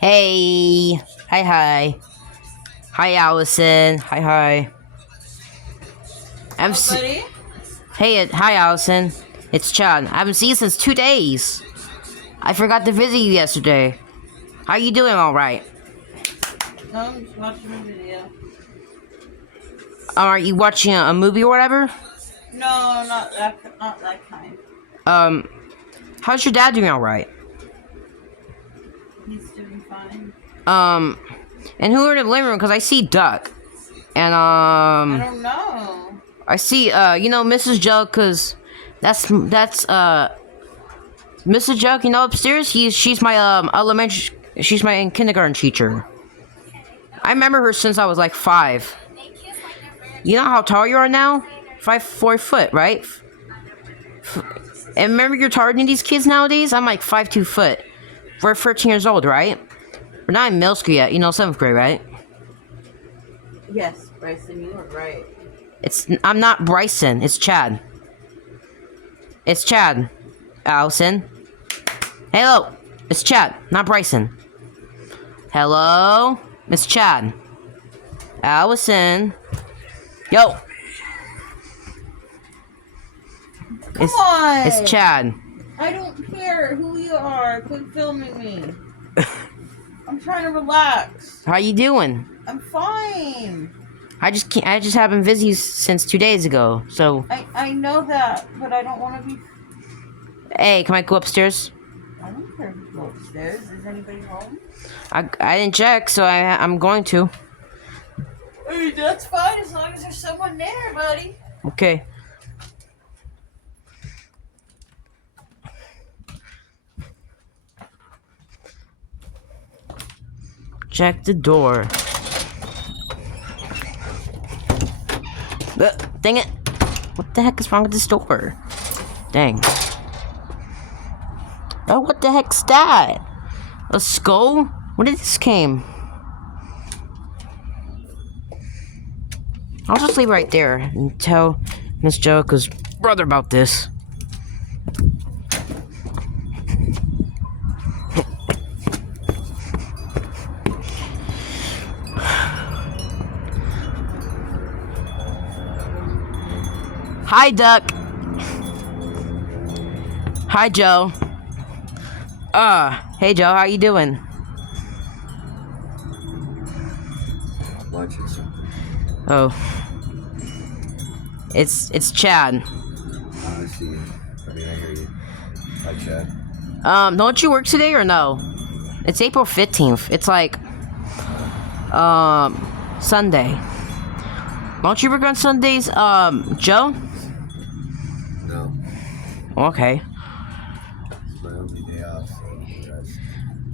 Hey, hi. Hi, Allison. Hi. I'm Oh, s- buddy. Hey, hi, Allison. It's Chad. I haven't seen you since 2 days. I forgot to visit you yesterday. How you doing? All right. No, I'm just watching a video. Are you watching a movie or whatever? No, not that kind. Um, how's your dad doing? All right. He's doing fine. Um, and who are in the living room? Cause I see Duck, and I don't know. I see Mrs. Joe. Cause that's Mrs. Joe. Upstairs. She's my elementary. She's my kindergarten teacher. I remember her since I was like 5. You know how tall you are now? 5'4", right? And remember you're taller than these kids nowadays? I'm like 5'2". We're 13 years old, right? We're not in middle school yet. 7th grade, right? Yes, Bryson, you were right. I'm not Bryson. It's Chad. It's Chad. Allison. Hello. It's Chad, not Bryson. Hello. It's Chad. Allison. Yo. Come on! It's Chad. I don't care who you are. Quit filming me. I'm trying to relax. How you doing? I'm fine. I just haven't visited you since 2 days ago. So, I know that, but I don't want to be. hey, can I go upstairs? I don't care if you go upstairs. Is anybody home? I didn't check, so I'm going to. Hey, that's fine as long as there's someone there, buddy. Okay. Check the door. Dang it! What the heck is wrong with this door? Dang. Oh, what the heck's that? A skull? Where did this came? I'll just leave right there and tell Miss Joe's brother about this. Hi, Duck. Hi, Joe. Hey, Joe. How you doing? Watching something. Oh, it's Chad. I see you. I mean, I hear you. Hi, Chad. Don't you work today or no? It's April 15th. It's like Sunday. Don't you work on Sundays, Joe? No. Okay. It's my only day off. So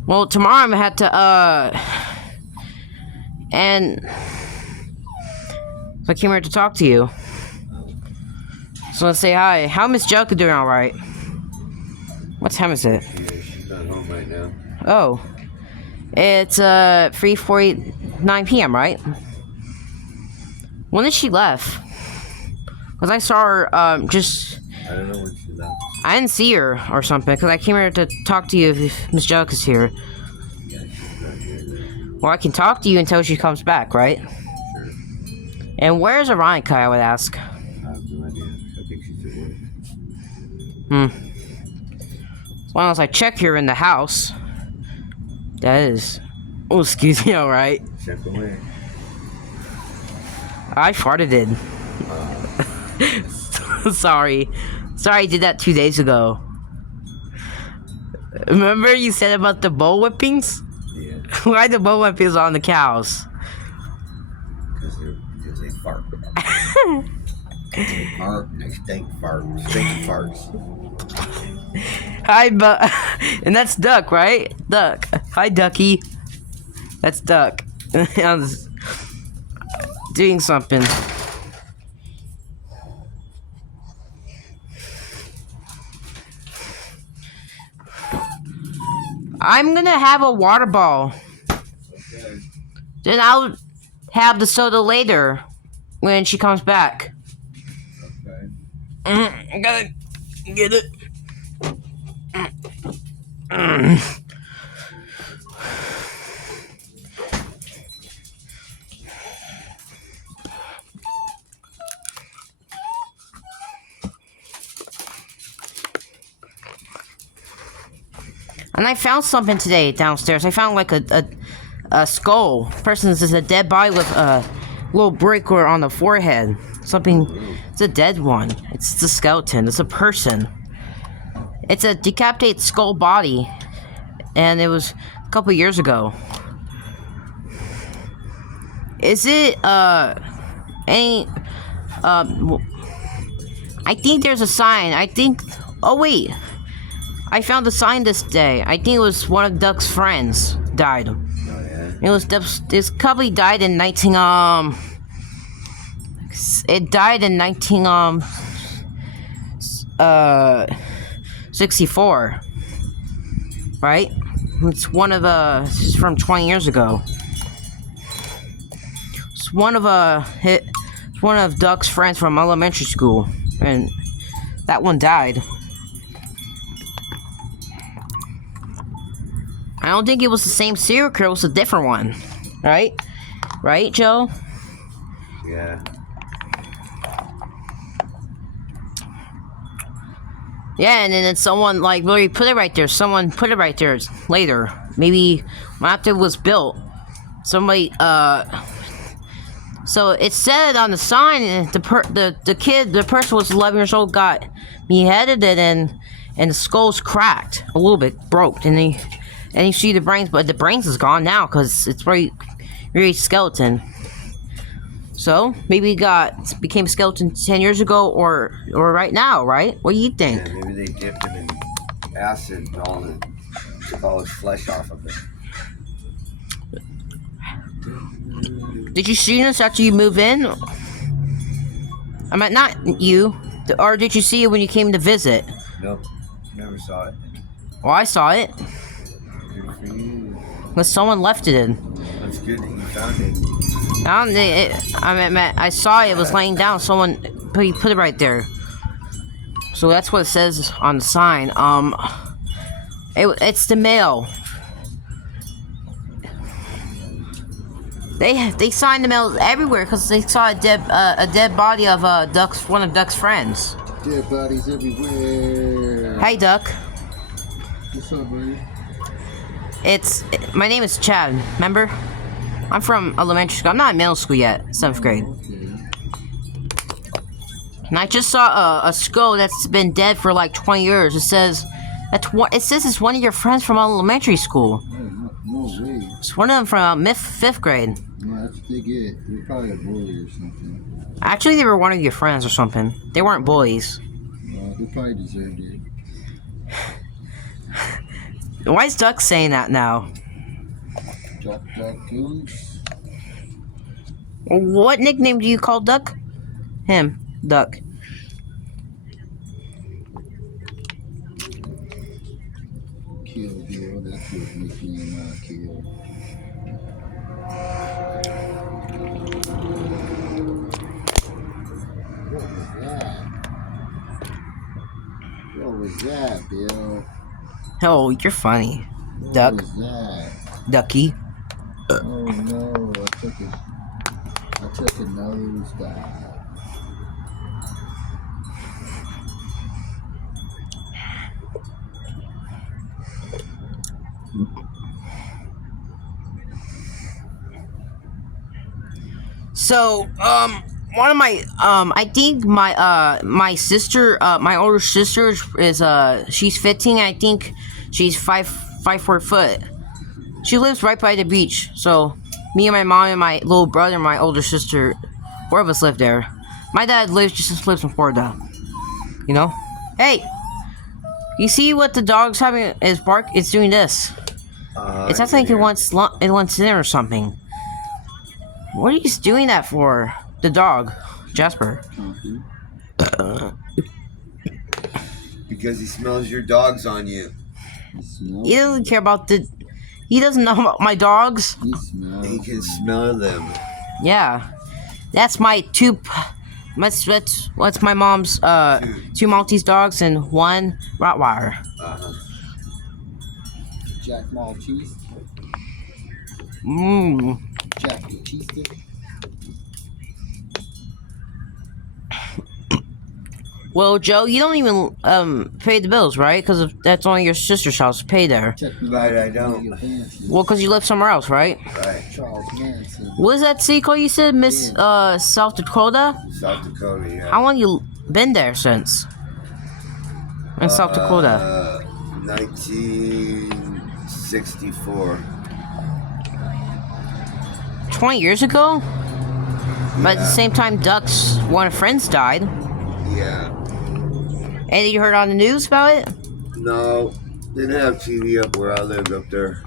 Well, tomorrow I'm gonna have to and so I came here to talk to you. So let's say hi. How Miss Joe doing? All right. What time is it? she's not home right now. Oh, it's 3:49 p.m. Right? When did she left? Cause I saw her just. I don't know when she left. I didn't see her or something. Cause I came here to talk to you if Miss Joe is here. Yeah, she's not here. Well, I can talk to you until she comes back, right? Sure. And where's Veronica? I would ask. I have no idea. I think she's at work. As long as I check here in the house. That is. Oh, excuse me. All right. Check away. I farted in. Sorry. Sorry I did that 2 days ago. Remember you said about the bull whippings? Yeah. Why the bull whippings on the cows? Because they fart. They fart and they stink farts. Stink farts. Hi, and that's Duck, right? Duck. Hi, Ducky. That's Duck. I was doing something. I'm gonna have a water ball. Okay. Then I'll have the soda later when she comes back. Okay. I gotta get it. And I found something today downstairs. I found like a skull. Person's is a dead body with a little brick or on the forehead. Something. It's a dead one. It's a skeleton. It's a person. It's a decapitated skull body, and it was a couple years ago. Is it any I think there's a sign. I think. Oh wait, I found a sign this day. I think it was one of Duck's friends died. Oh yeah. It was this couple died in 19 It died in 64. Right? It's one of it's from 20 years ago. It's one of Duck's friends from elementary school, and that one died. I don't think it was the same serial killer. It was a different one, right? Right, Joe? Yeah. Yeah, and then someone like really put it right there. Someone put it right there later. Maybe after it was built. Somebody so it said on the sign the person was 11 years old, got beheaded it, and the skull's cracked a little bit, broke, and you see the brains, but the brains is gone now because it's very skeleton. So maybe he became a skeleton 10 years ago or right now, right? What do you think? Yeah, maybe they dipped him in acid and took all his flesh off of it. Did you see this after you move in? I mean, not you, or did you see it when you came to visit? Nope, never saw it. Well, I saw it. Good for you. Because someone left it in. That's good that you found it. I saw it was laying down. Someone put it right there. So that's what it says on the sign. It's the mail. They signed the mail everywhere because they saw a dead body of one of Duck's friends. Dead bodies everywhere. Hey, Duck. What's up, buddy? My name is Chad. Remember? I'm from elementary school. I'm not in middle school yet. 7th grade. Okay. And I just saw a skull that's been dead for like 20 years. It says it's one of your friends from elementary school. No way. It's one of them from 5th grade. No, that's what they get. They're probably a bully or something. Actually, they were one of your friends or something. They weren't bullies. They probably deserved it. Why is Duck saying that now? Duck, duck, goose. What nickname do you call Duck? Him, Duck. Kill Bill, that's his nickname, Kill. What was that? What was that, Bill? Oh, you're funny. What Duck. was that? Ducky. Oh no, I took a nose dive. So, one of my, I think my sister, my older sister is, she's 15. I think she's 4 foot. She lives right by the beach. So, me and my mom and my little brother and my older sister, 4 of us live there. My dad just lives in Florida. You know? Hey! You see what the dog's having is bark? It's doing this. It sounds like it wants dinner or something. What are you doing that for? The dog, Jasper. Because he smells your dogs on you. He doesn't care about he doesn't know about my dogs. He can smell them. Yeah. That's my what's my mom's 2 Maltese dogs and 1 Rottweiler. Jack Maltese. Jack the cheese stick. Well, Joe, you don't even pay the bills, right? Because that's only your sister's house to pay there. Right, I don't. Well, because you live somewhere else, right? Right. Charles Manson. What is that city called? You said Miss South Dakota. South Dakota, yeah. How long you been there since? In South Dakota. 1964. 20 years ago. But at the Yeah. same time, Duck's one of friends died. Yeah. And you heard on the news about it? No, didn't have TV up where I lived up there.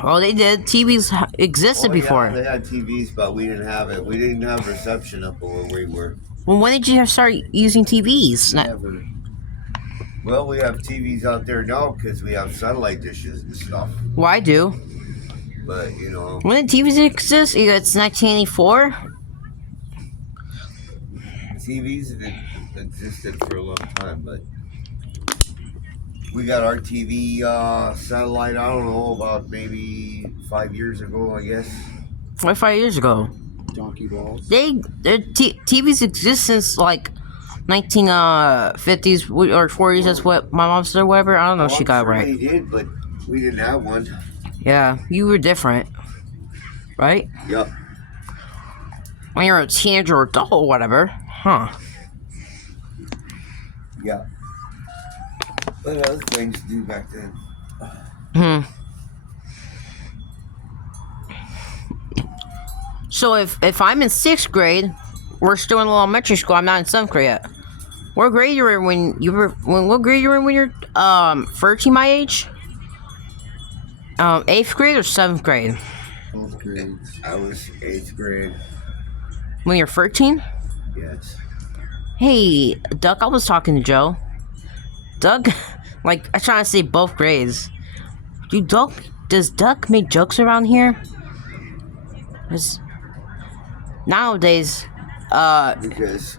Oh, they did. TVs existed before. Yeah, they had TVs, but we didn't have it. We didn't have reception up where we were. Well, when did you start using TVs? Never. Well, we have TVs out there now because we have satellite dishes and stuff. Well, I do. But, you know, When did TVs exist? It's 1984. TVs have existed for a long time, but we got our TV satellite, I don't know, about maybe 5 years ago, I guess. 5 years ago. Donkey balls. TVs exist since like 1950s or 40s. That's what my mom said or whatever. I don't know if she got it right. They did, but we didn't have one. Yeah, you were different. Right? Yep. When you're a teenager or adult or whatever. Huh. Yeah. What other things to do back then? Hmm. So if I'm in 6th grade, we're still in elementary school. I'm not in 7th grade yet. What grade you were when you were what grade you were in when you're 13 my age? 8th grade or 7th grade? Both grades. I was 8th grade. When you're 13? Yes. Hey, Duck, I was talking to Joe. Doug, like, I'm trying to say both grades. Does Duck make jokes around here? 'Cause nowadays, Because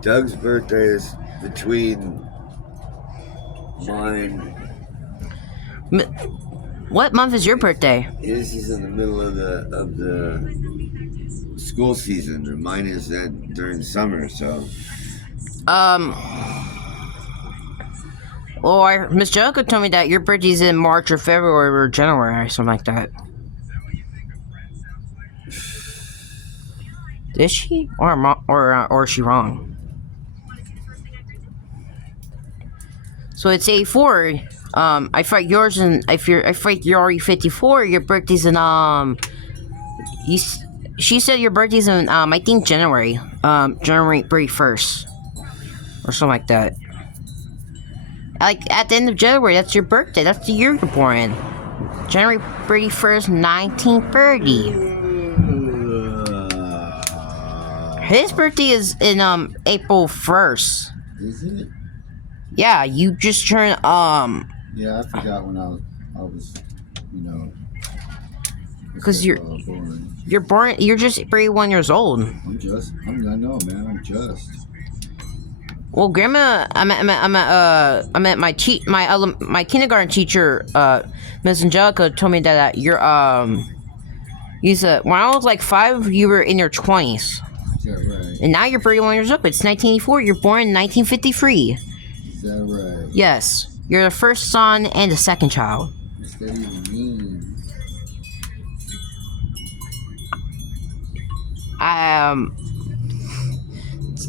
Doug's birthday is between mine. What month is your birthday? His is in the middle of the school season, and mine is then during summer. So Well, Miss Jessica told me that your birthday's in March or February or January or something like that. Is she? Or is she wrong? So it's 84. I thought yours and I thought you're already 54. Your birthday's in she said your birthday's in I think January. January 31st. Or something like that. Like at the end of January, that's your birthday. That's the year you're born in. January 31st, 1930. His birthday is in April 1st. Is it? Yeah, you just turned Yeah, I forgot when I was, you know. 'Cause you're- born. you're just 31 years old. I know, man. I'm just. Well, Grandma, my kindergarten teacher, Miss Angelica, told me that you said when I was like 5, you were in your 20s, Is that right? and now you're 31 years old. It's 1984. You're born in 1953. Is that right? Yes, you're the first son and the second child. What's that even mean?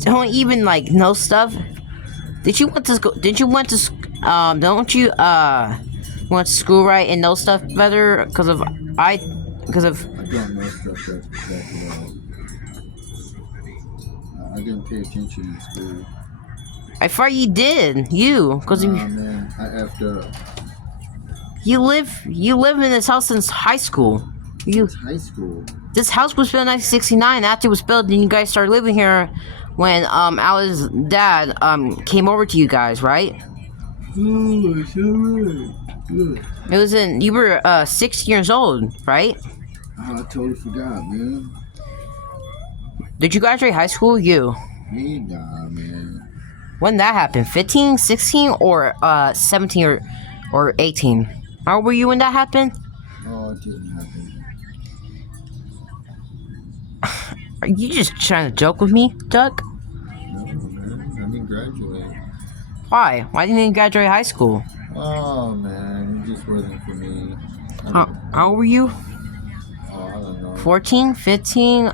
Don't even like know stuff. Did you went to school? Don't you went to school right and know stuff better? Because of I don't know stuff that I didn't pay attention in school. I thought you did. Because Man, I effed up. you live in this house since high school. High school. This house was built in 1969. After it was built, then you guys started living here when Alice's dad came over to you guys, right? Oh, is that right? Good. It was you were 6 years old, right? Oh, I totally forgot, man. Did you graduate high school? Nah, man. When that happened? 15, 16, or 17 or 18? How old were you when that happened? Oh, it didn't happen. you just trying to joke with me, Doug? No, man. I didn't graduate. Why? Why didn't you graduate high school? Oh, man. It just wasn't for me. How old were you? Oh, I don't know. 14, 15,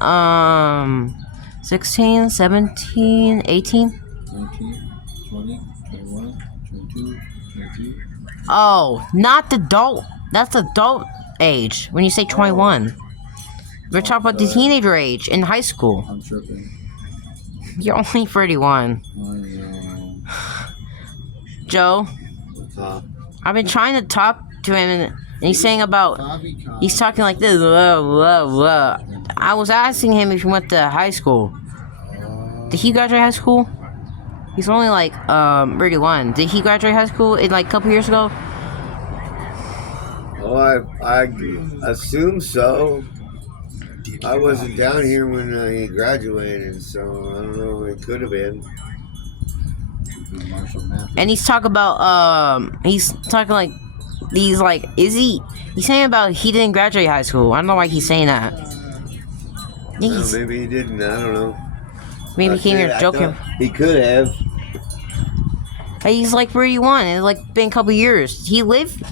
16, 17, 18? 19, 20, 21, 22, 23. Oh, not the adult. That's adult age. When you say 21. We're talking about the sorry. teenager age in high school. I'm tripping. You're only 31. I know. Joe, What's up? I've been trying to talk to him and he's saying about, he's talking like this. Blah, blah, blah. I was asking him if he went to high school. Did he graduate high school? He's only like 31. Did he graduate high school in like a couple years ago? Oh, I assume so. I wasn't down here when he graduated, so I don't know. It could have been. And he's talking about he's talking like he's like he's saying about he didn't graduate high school. I don't know why he's saying that. Well, maybe he didn't. I don't know. Maybe he came here joking. He could have. Hey, he's like 31. It's like been a couple years. He lived.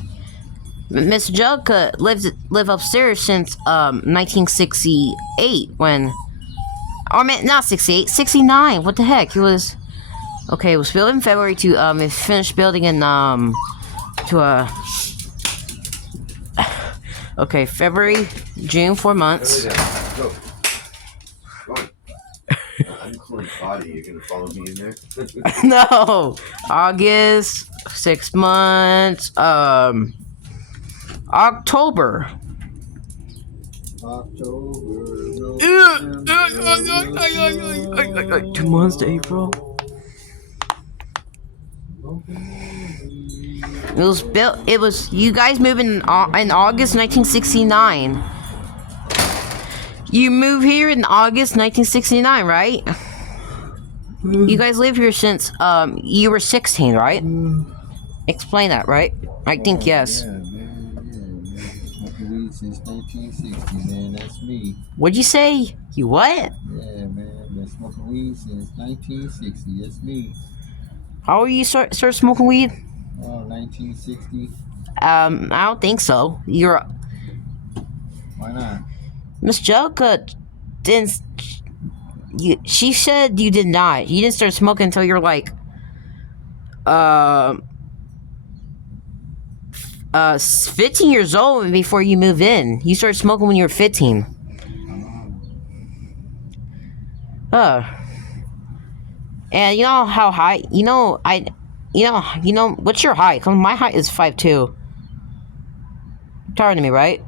Miss Jelka lived upstairs since 1968 when, or not 68, 69. What the heck? He was okay. It was built in February to it finished building in okay, February, June, 4 months. Go. I'm calling potty. You're gonna follow me in there? No, August, 6 months. October. 2 months to April. It was built. It was you guys moved in August 1969. You moved here in August 1969, right? You guys lived here since you were 16, right? Explain that, right? I think yes. Yeah, man. Smoking weed since 1960, man. That's me. What'd you say? You what? Yeah, man. Been smoking weed since 1960. That's me. How old you start smoking weed? Oh, 1960. I don't think so. Why not? Miss Jelka didn't. She said you did not. You didn't start smoking until you're like 15 years old before you move in. You started smoking when you were 15. And you know how high? You know what's your height? 'Cause my height is 5'2". You're talking to me, right?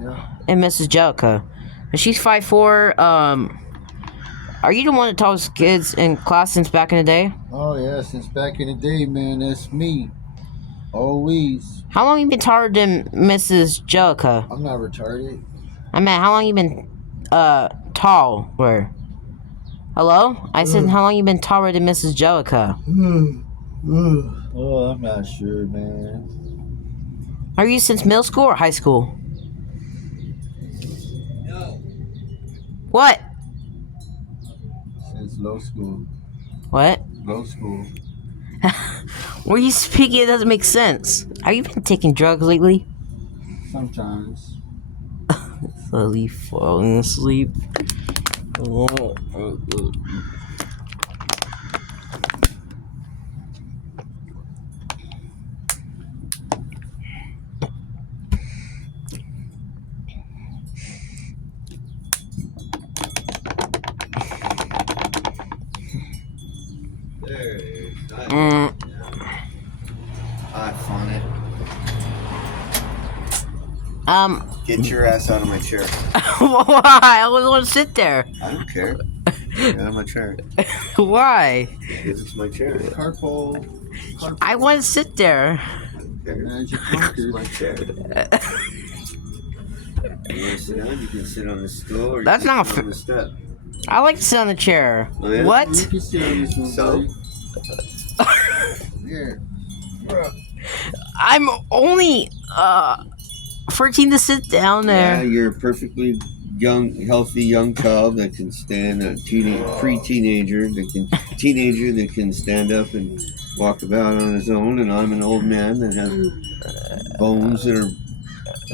Yeah. And Mrs. Jelka, and she's 5'4". Are you the one that taught us kids in class since back in the day? Oh, yeah. Since back in the day, man. That's me. Always. How long you been taller than Mrs. Jelka? I'm not retarded. I mean, how long you been tall? Where? Hello? I said, how long you been taller than Mrs. Jelka? Oh, I'm not sure, man. Are you since middle school or high school? No. What? Since low school. What? Low school. Were you speaking? It doesn't make sense. Have you been taking drugs lately? Sometimes. Slowly falling asleep. I found it. Get your ass out of my chair. Why? I always want to sit there. I don't care. Get out of my chair. Why? This is my chair. Carpool. I want to sit there. Magic This is bunkers. my chair. You want to sit down? You can sit on the stool or you That's can not sit on the step. I like to sit on the chair. Oh, yeah? What? You can sit on this one, So? buddy. Here. I'm only 14 to sit down Yeah, there. you're perfectly young, healthy young child that can stand a pre-teenager teenager that can stand up and walk about on his own, and I'm an old man that has bones that are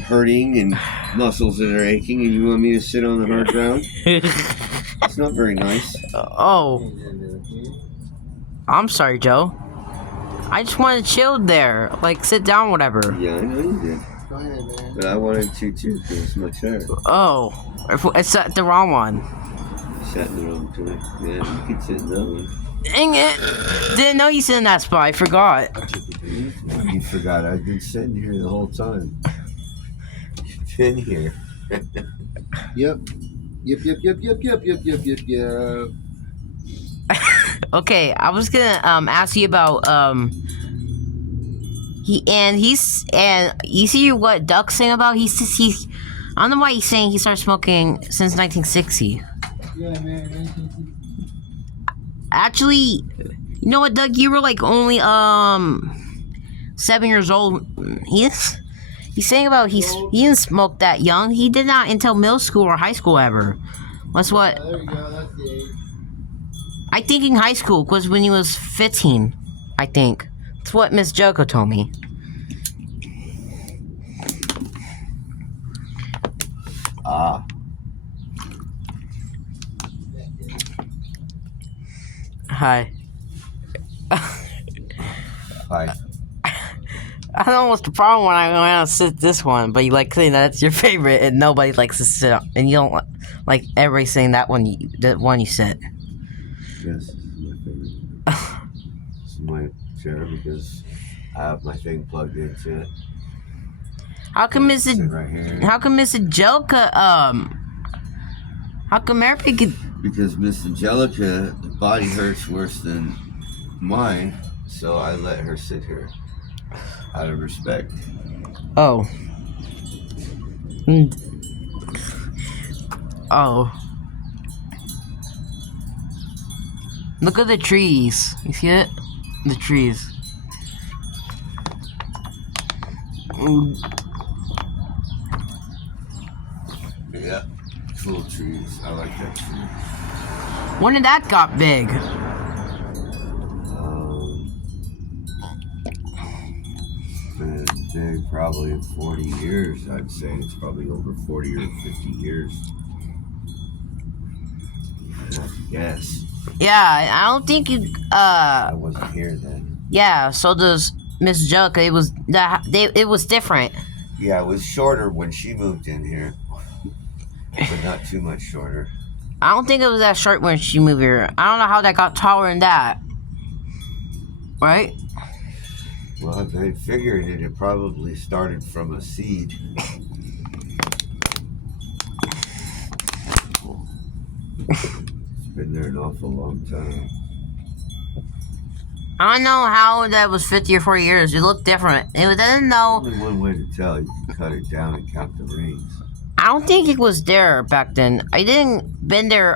hurting and muscles that are aching, and you want me to sit on the hard ground? It's not very nice. Oh, I'm sorry, Joe. I just wanted to chill there, like sit down, whatever. Yeah, I know you did. Go ahead, man. But I wanted to too, because it's my chair. Oh, it's the wrong one. Sat in the wrong chair. Yeah, you could sit in that one. Dang it! Didn't know you sit in that spot. I forgot. You forgot I've been sitting here the whole time. You've been here. Yep. Yep. Okay, I was gonna ask you about he's you see what Duck's saying about he's I don't know why he's saying he started smoking since 1960. Yeah, man. Actually, you know what, Doug? You were like only 7 years old. He's saying about he didn't smoke that young. He did not until middle school or high school ever. That's what There you go. That's the age. I think in high school was when he was 15. I think that's what Miss Joko told me. Ah. Hi. Hi. I don't know what's the problem when I go out and sit this one, but you like saying that's your favorite, and nobody likes to sit up, and you don't like everybody saying that one. That one you sit. Yes, this is my favorite. This is my chair because I have my thing plugged into it. How come Sit right here. How come Miss Angelica? How come everybody could? Because Miss Angelica, the body hurts worse than mine, so I let her sit here out of respect. Oh. Oh. Look at the trees. You see it? The trees. Yeah, cool trees. I like that tree. When did that got big? Been big probably in 40 years. I'd say it's probably over 40 or 50 years. Yes. Yeah, I don't think you. I wasn't here then. Yeah. So does Miss Angelica. It was that. It was different. Yeah, it was shorter when she moved in here, but not too much shorter. I don't think it was that short when she moved here. I don't know how that got taller than that. Right? Well, if they figured it probably started from a seed. It's been there an awful long time. I don't know how that was 50 or 40 years. It looked different. It doesn't know. Only one way to tell. You can cut it down and count the rings. I don't think it was there back then. I didn't been there.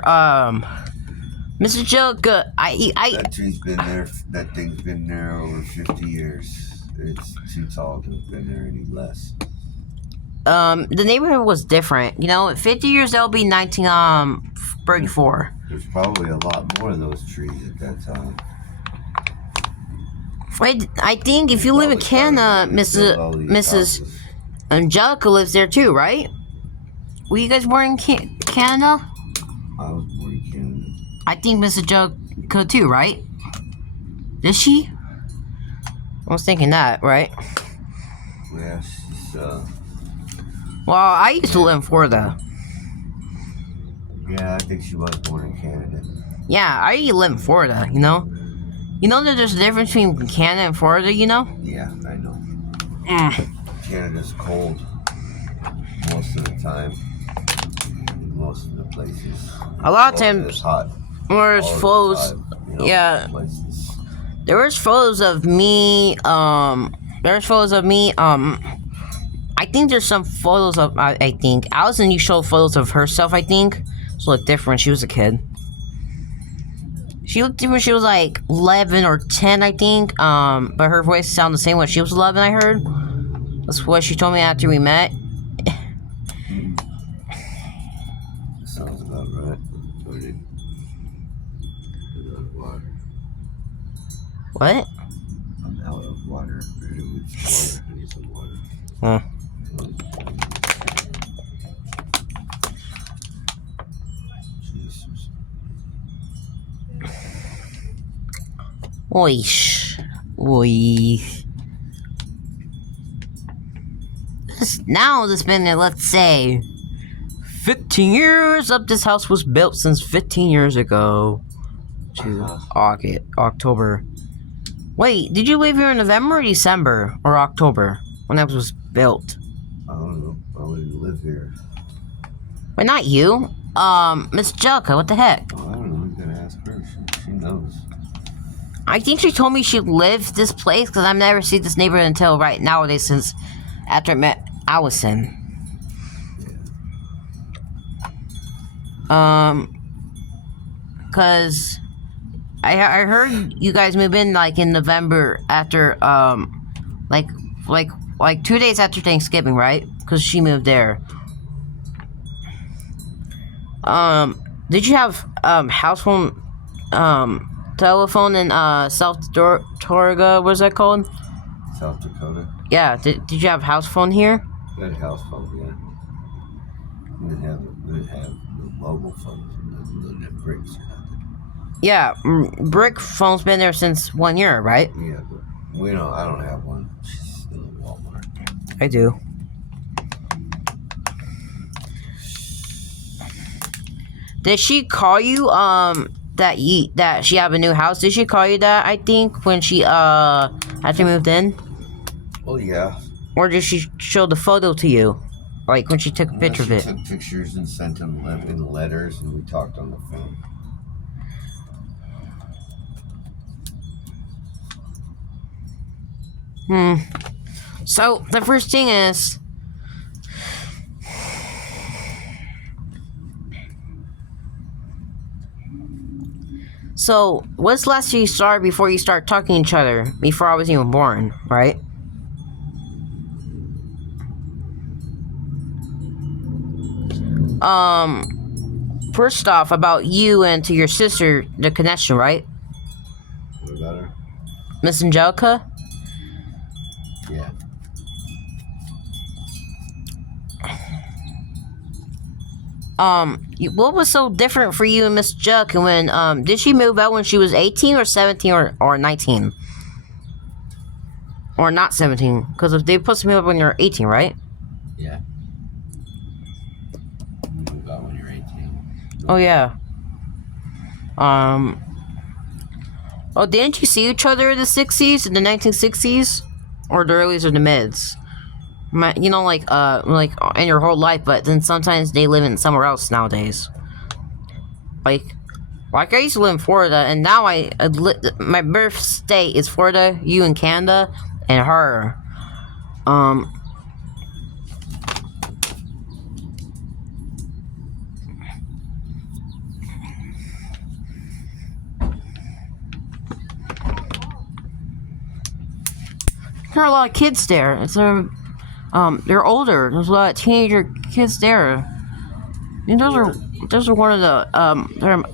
Mr. Angelica, That tree's been there. That thing's been there over 50 years. It's too tall to have been there any less. The neighborhood was different. You know, 50 years that'll be 1934. There's probably a lot more of those trees at that time. Wait, I think if you live in Canada, Mrs. Angelica lives there too, right? Were you guys born in Canada? I was born in Canada. I think Miss Angelica too, right? Is she? I was thinking that, right? Yeah, she's, Well, I used to live in Florida. yeah, I think she was born in Canada. Yeah, I used to live in Florida, you know? You know that there's a difference between Canada and Florida, you know? Yeah, I know. Mm. Canada's cold most of the time. Most of the places. A lot of Florida's times, hot. there's all the photos. time, you know, Yeah. places. There was photos of me. There's photos of me. I think there's some photos of. I think Allison. You showed photos of herself. I think she looked different. She was a kid. She looked different. She was like 11 or 10, I think. But her voice sounded the same when she was 11. I heard. That's what she told me after we met. What? I'm out of water. I need some water. Huh. Jesus. Oish. Oi. Now it's been, let's say, 15 years up. This house was built since 15 years ago. To October. Wait, did you live here in November or December? Or October? When that was built? I don't know. I wouldn't live here. Wait, not you. Miss Jelka, what the heck? Oh, I don't know. You gotta ask her. She knows. I think she told me she lived this place because I've never seen this neighborhood until right nowadays since after I met Allison. Cause I heard you guys move in like in November after like 2 days after Thanksgiving, right? Cause she moved there. Did you have house phone, telephone in South Torga? What's that called? South Dakota. Yeah. Did you have house phone here? We had a house phone, yeah. We didn't have the mobile phones. We didn't have bricks or nothing. Yeah, brick phone's been there since 1 year, right? Yeah, but I don't have one. She's still at Walmart. I do. Did she call you that she have a new house? Did she call you that, I think, when she after moved in? Oh yeah. Or did she show the photo to you? Like when she took a picture of it? She took pictures and sent them in letters, and we talked on the phone. So the first thing is, so what's the last you saw before you start talking to each other? Before I was even born, right? First off, about you and to your sister, the connection, right? What about her? Miss Angelica? Yeah. What was so different for you and Miss Juck? And when did she move out when she was 18 or 17 or 19? Or not 17? Because if they supposed to move out when you're 18, right? Yeah. You move out when you're 18. Oh yeah. Oh, didn't you see each other in the 60s, in the 1960s, or the earlys or the mids? You know, like in your whole life, but then sometimes they live in somewhere else nowadays. Like I used to live in Florida, and now my birth state is Florida, you in Canada, and her. There are a lot of kids there. They're older. There's a lot of teenager kids there. And those are one of the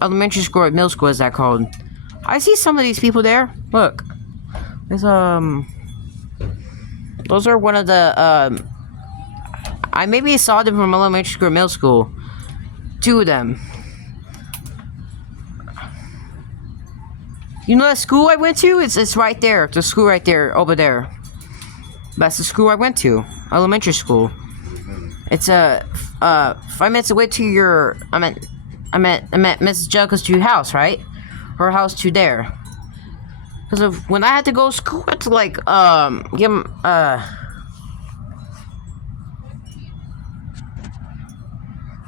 elementary school or middle school, is that called? I see some of these people there. Look, there's those are one of the I maybe saw them from elementary school or middle school. 2 of them. You know that school I went to? It's right there. The school right there, over there. That's the school I went to, elementary school. It's 5 minutes away to your. I meant Mrs. Jelka's to your house, right? Her house to there. Because of when I had to go to school, I had to like give them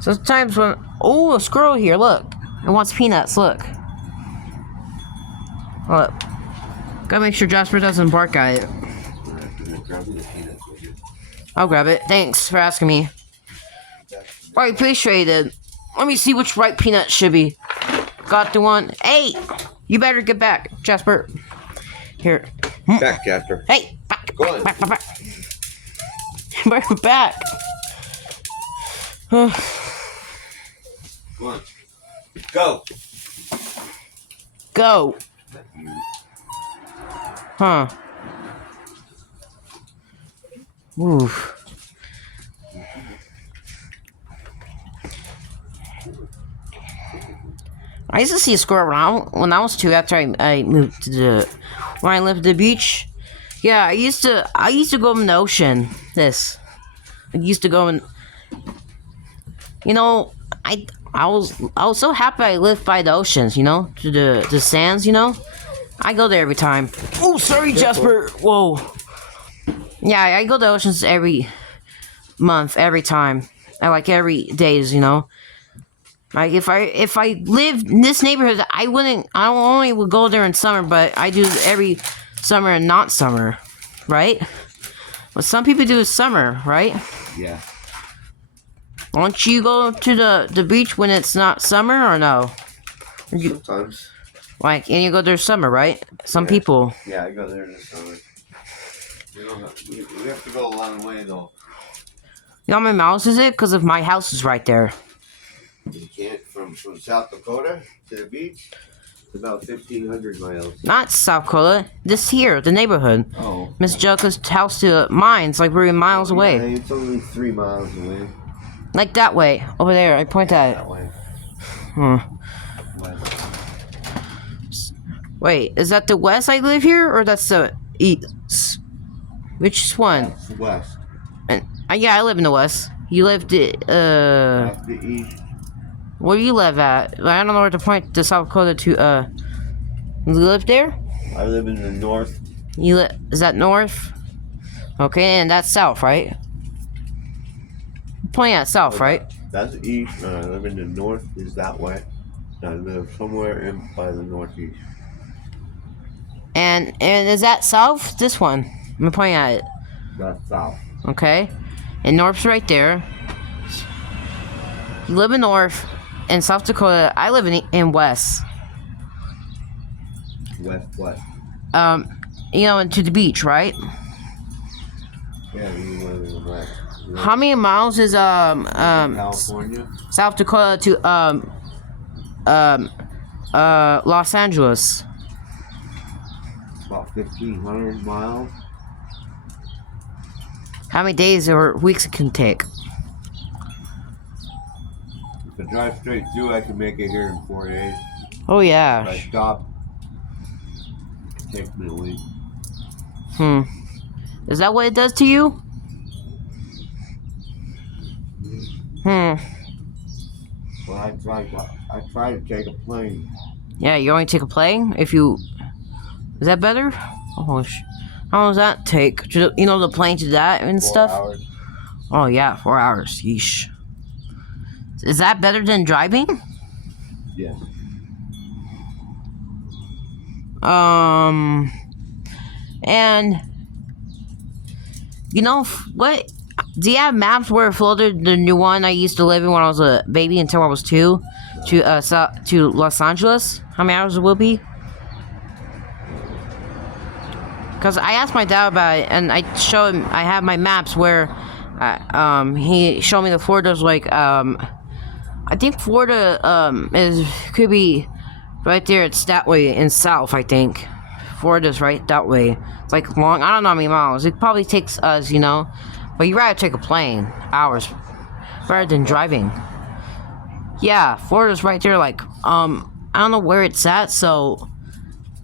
Sometimes when a squirrel here, look, it wants peanuts. Look. Look. Gotta make sure Jasper doesn't bark at it. I'll grab it. Thanks for asking me. I appreciate it. Let me see which right peanut should be. Got the one. Hey! You better get back, Jasper. Here. Back, Jasper. Hey! Back! Go on. Back! Back! Back! Come on. Go. Go! Huh. Oof. I used to see a squirrel when I was 2 after I moved to when I lived at the beach. Yeah, I used to go in the ocean. I used to go in. You know, I was so happy I lived by the oceans. You know, to the sands. You know, I go there every time. Oh, sorry, Jasper. Whoa. Yeah, I go to the oceans every month, every time. I like every days. You know. Like if I lived in this neighborhood, I only would go there in summer, but I do every summer and not summer, right? But some people do summer, right? Yeah. Won't you go to the beach when it's not summer or no? Sometimes. Like, and you go there summer, right? Some Yeah. people. Yeah, I go there in the summer. We have to go a long way though. You know how many miles is it? Because of my house is right there. You can't from South Dakota to the beach. It's about 1,500 miles. Not South Dakota. This here, the neighborhood. Oh. Miss Joka's house to mine's like we're miles away. Yeah, it's only 3 miles away. Like that way, over there. I point at it. That way. Hmm. West. Wait, is that the west I live here, or that's the east? Which one? That's west. And yeah, I live in the west. You live That's the east. where do you live at? I don't know where to point to South Dakota to. You live there? I live in the north. Is that north? Okay, and that's south, right? Pointing at south, right? That's east. I live in the north. Is that way. I live somewhere in by the northeast. And is that south? This one. I'm pointing at it. That's south. Okay, and north's right there. You live in north, in South Dakota. I live in west. West what? You know, into the beach, right? Yeah, you live in the west. How many miles is California. South Dakota to Los Angeles? About 1,500 miles. How many days or weeks it can take? If I drive straight through, I can make it here in 4 days. Oh If yeah. I stop, it takes me a week. Is that what it does to you? Well, I try to take a plane. Yeah, you only take a plane if you. Is that better? Oh, how long does that take? You know, the plane to that and 4 stuff. hours. Oh yeah, 4 hours. Yeesh. Is that better than driving? Yeah. And you know what? Do you have maps where it floated the new one I used to live in when I was a baby until I was 2 to Los Angeles? How many hours it will be? Because I asked my dad about it, and I showed him. I have my maps where, he showed me the Florida's like I think Florida could be right there. It's that way in south. I think Florida's right that way. It's like long. I don't know how many miles. It probably takes us, you know. But you rather take a plane, hours, rather than driving. Yeah, Florida's right there. Like I don't know where it's at. So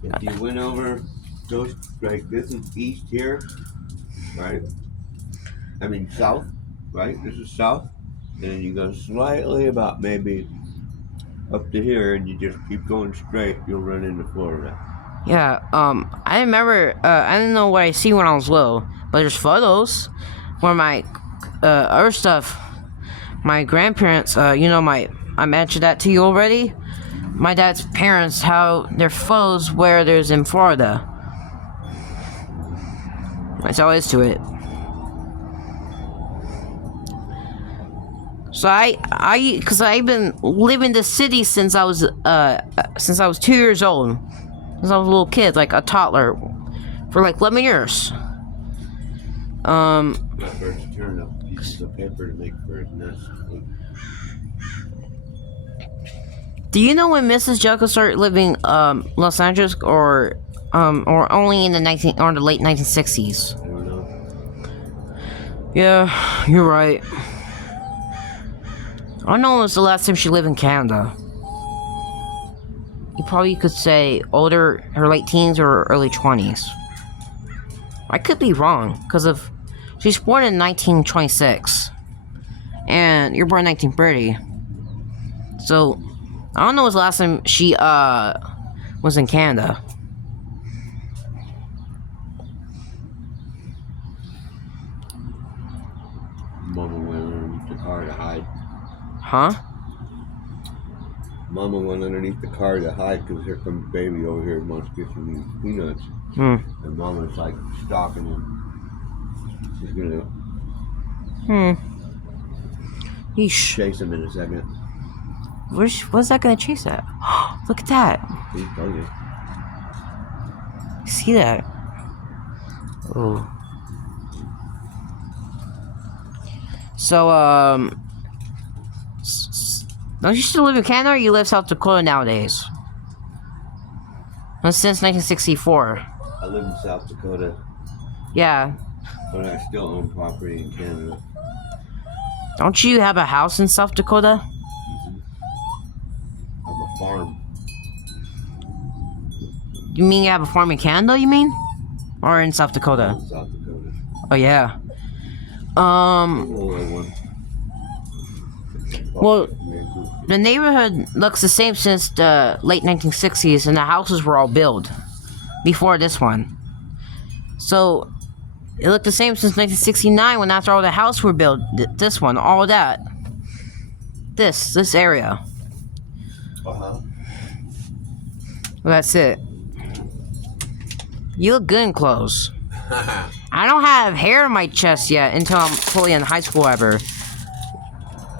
If you went over those, like this is east here, right? I mean south, right? This is south. And then you go slightly about maybe up to here, and you just keep going straight. You'll run into Florida. yeah, I remember. I didn't know what I see when I was little, but there's photos where my other stuff. My grandparents. You know, I mentioned that to you already. My dad's parents, how their photos where there's in Florida. That's all there is to it. So because I've been living in the city since I was 2 years old, since I was a little kid, like a toddler, for like 11 years. My first turn up pieces of paper to make for his nest. Do you know when Mrs. Jekyll started living Los Angeles or only in the late 1960s? I don't know. Yeah, you're right. I don't know when was the last time she lived in Canada. You probably could say older, her late teens or early 20s. I could be wrong, because of she's born in 1926. And you're born in 1930. So, I don't know when was the last time she was in Canada. Mama went underneath the car to hide. Huh? Mama went underneath the car to hide because here comes baby over here and wants to get some of these peanuts. Hmm. And Mama's like stalking him. She's gonna Yeesh. chase him in a second. What's that gonna chase at? Look at that. See, told you. See that? Oh. So, don't you still live in Canada or you live South Dakota nowadays? Well, since 1964. I live in South Dakota, Yeah. but I still own property in Canada. Don't you have a house in South Dakota? I'm a farm. You mean you have a farm in Canada, you mean? Or in South Dakota? In South Dakota. Oh, yeah. A little one. Well, the neighborhood looks the same since the late 1960s, and the houses were all built before this one. So, it looked the same since 1969 when after all the houses were built. This one, all of that. This area. Uh-huh. Well, that's it. You look good in clothes. I don't have hair on my chest yet until I'm fully in high school ever.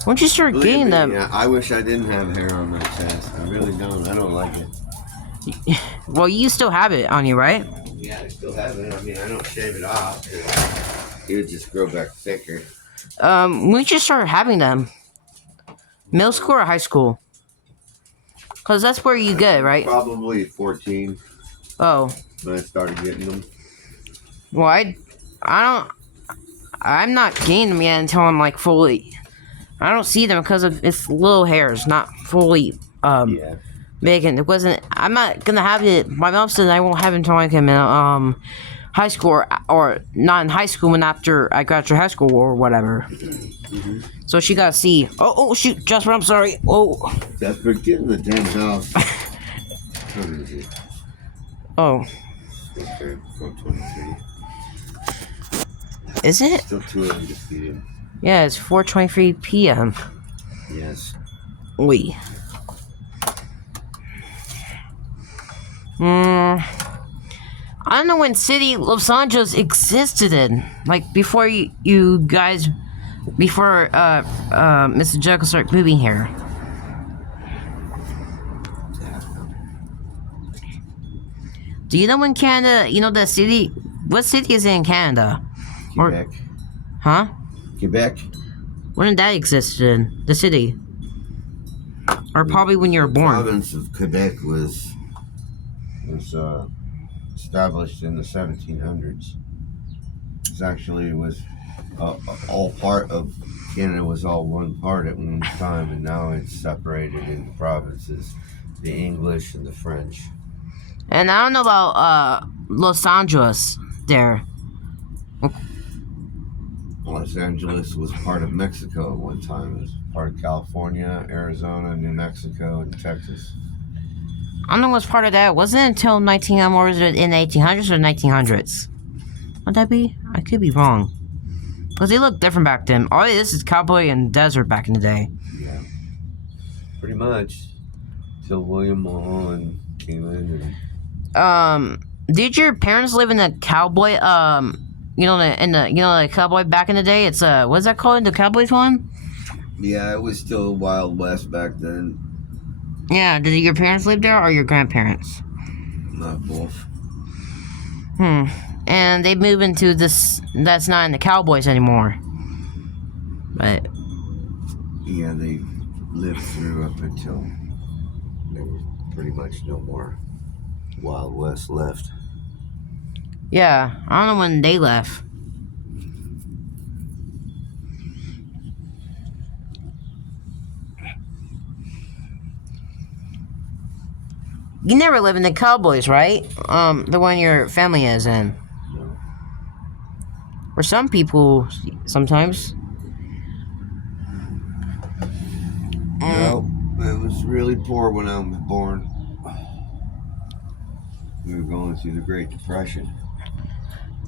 Once you start Believe getting me, them... I wish I didn't have hair on my chest. I really don't. I don't like it. Well, you still have it on you, right? Yeah, I still have it. I mean, I don't shave it off. It would just grow back thicker. When did you start having them? Middle school or high school? Because that's where you get it, right? Probably 14 Oh. when I started getting them. Well, I'm not getting them yet until I'm like fully... I don't see them because of it's little hairs, not fully Yeah. big. And it wasn't... I'm not gonna have it... My mom said I won't have it until I'm in high school or not in high school when after I graduate high school or whatever. Mm-hmm. So she gotta see. Oh shoot, Jasper, I'm sorry. Oh. Jasper, get in the damn house. What is it? Oh. Okay, 423. Is it? Still too undefeated. Yeah, it's 4:23 p.m. Yes. Wait. I don't know when city Los Angeles existed in. Like before you guys, before Mr. Jekyll started moving here. Do you know when Canada? You know the city. What city is in Canada? Quebec. Huh? Quebec. When did that exist in the city? Or probably when you were The born. province of Quebec was established in the 1700s. It was all part of Canada was all one part at one time, and now it's separated into provinces, the English and the French. And I don't know about Los Angeles there. Los Angeles was part of Mexico at one time. It was part of California, Arizona, New Mexico, and Texas. I don't know what's part of that. Wasn't it until or was it in the 1800s or 1900s? Would that be? I could be wrong. Because they look different back then. Oh, this is cowboy and desert back in the day. Yeah. Pretty much. Till William Mulholland came in and... Did your parents live in the cowboy, the cowboy back in the day? It's, what's that called? The Cowboys one? Yeah, it was still Wild West back then. Yeah, did your parents live there or your grandparents? Not both. And they move into this, that's not in the Cowboys anymore. But, Yeah, they lived through up until There was pretty much no more Wild West left. Yeah, I don't know when they left. You never live in the Cowboys, right? The one your family is in. No. Or some people, sometimes. No, it was really poor when I was born. We were going through the Great Depression.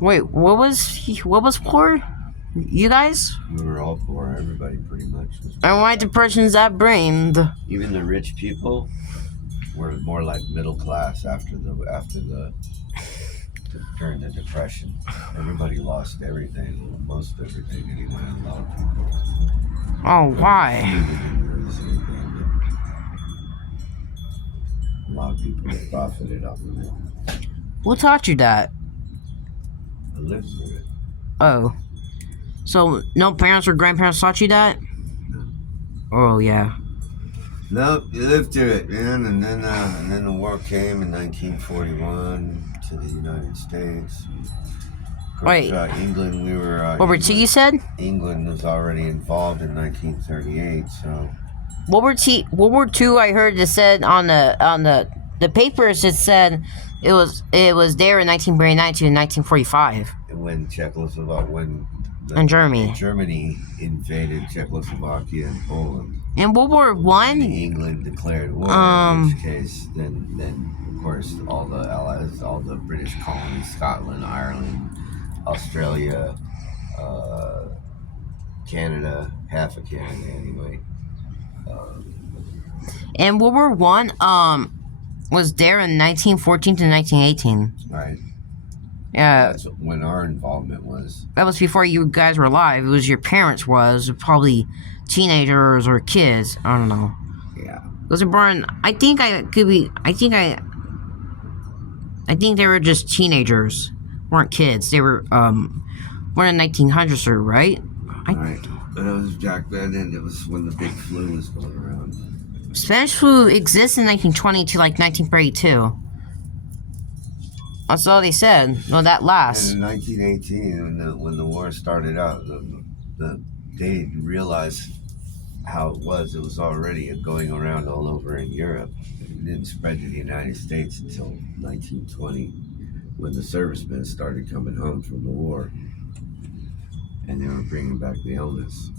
Wait, what was poor? You guys? We were all poor. Everybody pretty much was poor. And why depression's that brained? Even the rich people were more like middle class after the during the Depression. Everybody lost everything, most everything anyway. A lot of people. Oh, why? Didn't lose anything, but a lot of people profited off of it. Who taught you that? I lived through it. Oh. So, no parents or grandparents taught you that? No. Oh, yeah. No, you lived through it, man. And then the war came in 1941 to the United States. Of course, Wait. England, we were. World War II, you said? England was already involved in 1938, so. World War II, I heard it said on the papers, it said it was there in 1939 to 1945. When And Germany. Germany invaded Czechoslovakia and Poland. In World War And One, England declared war, in which case, then of course all the allies, all the British colonies, Scotland, Ireland, Australia, Canada, half of Canada anyway. and World War One, was there in 1914 to 1918. Right. Yeah, That's when our involvement was. that was before you guys were alive. It was your parents was probably teenagers or kids. I don't know. Yeah. Those are born. I think they were just teenagers, weren't kids. They were born in 1900s, or right? Right. But it was Jack Bennett. It was when the big flu was going around. Spanish flu exists in 1920 to like 1932. That's all they said. No, that lasts. And in 1918, when the war started out, they realized how it was. It was already going around all over in Europe. It didn't spread to the United States until 1920, when the servicemen started coming home from the war, and they were bringing back the illness.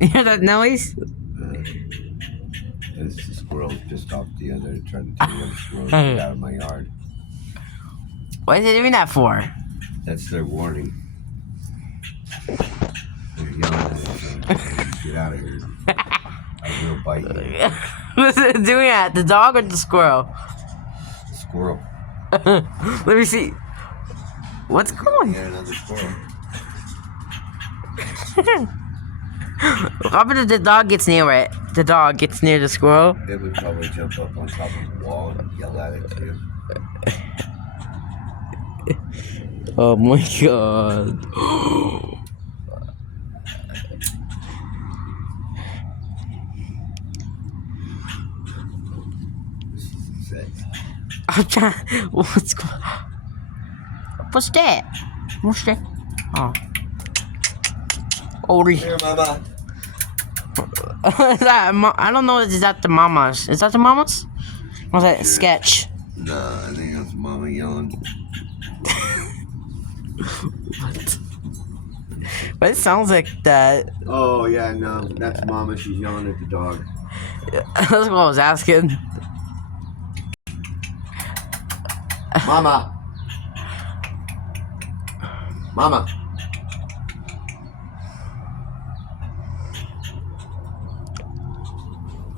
You hear that noise? It's the squirrel just off the other, trying to tell the other squirrels to get out of my yard. What is it doing that for? That's their warning. They're yelling at each other. Get out of here. I will bite you. What's it doing at? The dog or the squirrel? The squirrel. Let me see. What's going? Yeah, another squirrel. How about if the dog gets near it? The dog gets near the squirrel. It would probably jump up on top of the wall and yell at it too. Oh my god. This is insane. I'm trying. What's going? What's that? What's that? Oh. Oh, Here, mama. is that, I don't know. Is that the mamas? Is that the mamas? Or was that a sketch? Nah, I think that's mama yelling. What? But it sounds like that. Oh, yeah, no. That's mama. She's yelling at the dog. That's what I was asking. Mama. Mama.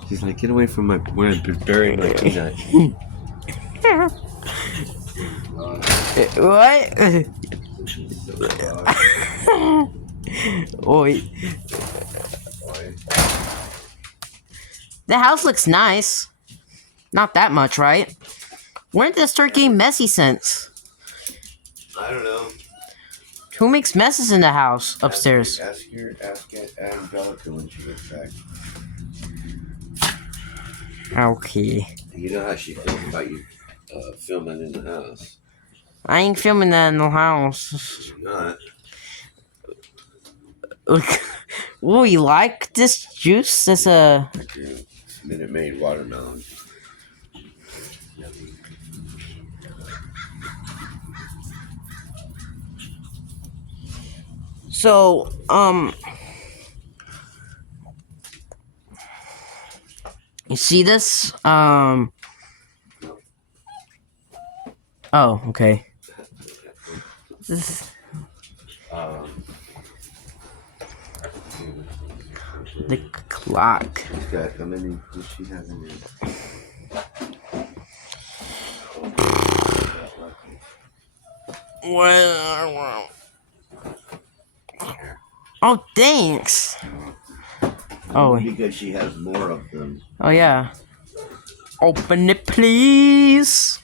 She's like, get away from my, where I'm burying my peanut. What? Oi. The house looks nice. Not that much, right? When did this start getting messy since? I don't know. Who makes messes in the house upstairs? Ask Angelica when she gets back. Okay. You know how she feels about you filming in the house. I ain't filming that in the house. You're not. Oh, you like this juice? It's a. I do. Minute Maid watermelon. Yummy. So, you see this? Oh, okay. This the clock. She's got how many does she have in there? Well, oh, thanks. Oh, Because she has more of them. oh yeah. Open it, please.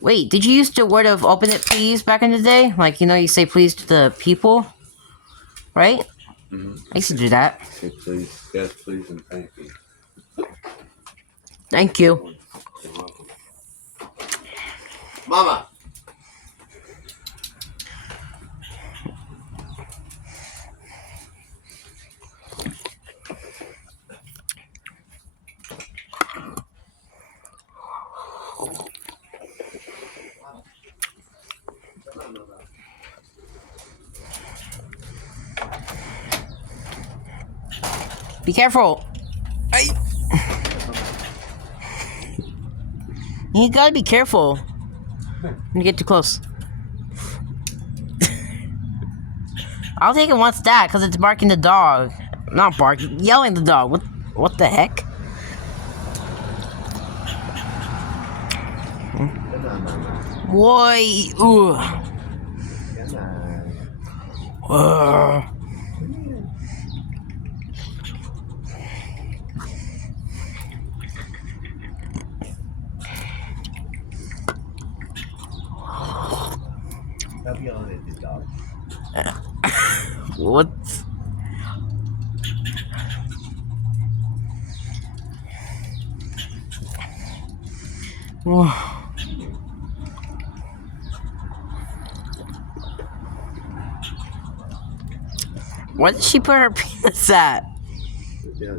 Wait, did you use the word of open it, please back in the day? Like, you know, you say please to the people, right? Mm-hmm. I used to do that. Say please, yes, please, and thank you. Thank you. You're welcome. Mama. Be careful. Ay. You gotta be careful. When you get too close. I'll take it once that, because it's barking the dog. Not barking, yelling the dog. What the heck? Boy, ooh. Stop yelling at the dog. What? Where did she put her penis at? Yeah,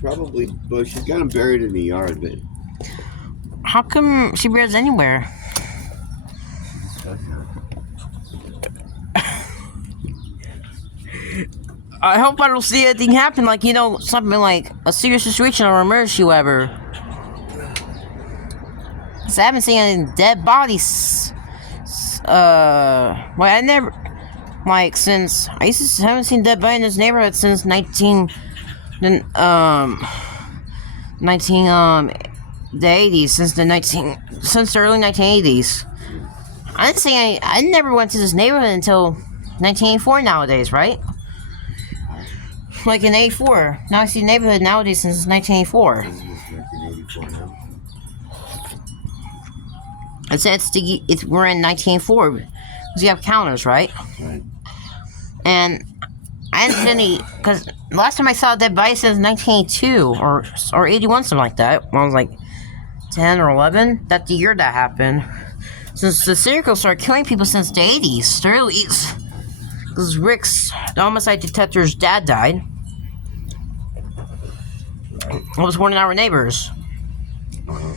probably, well, she's got them buried in the yard, but How come she bears anywhere? I hope I don't see anything happen, like, you know, something like a serious situation or emergency, whatever. 'Cause I haven't seen any dead bodies. Well, I never, like, since haven't seen dead body in this neighborhood since 19, the 80s, since the early 1980s. I didn't see any. I never went to this neighborhood until 1984 nowadays, right? Like in 84. Now I see neighborhood nowadays since 1984. this is 1984 now. We're in 1984 because you have counters, right? Right. And I didn't see any, because last time I saw a dead body since 1982 or 81, something like that. When I was like 10 or 11. That's the year that happened. Since the serial killer started killing people since the 80s, the early 80s. Because Rick's, the homicide detector's dad died. I was one of our neighbors. I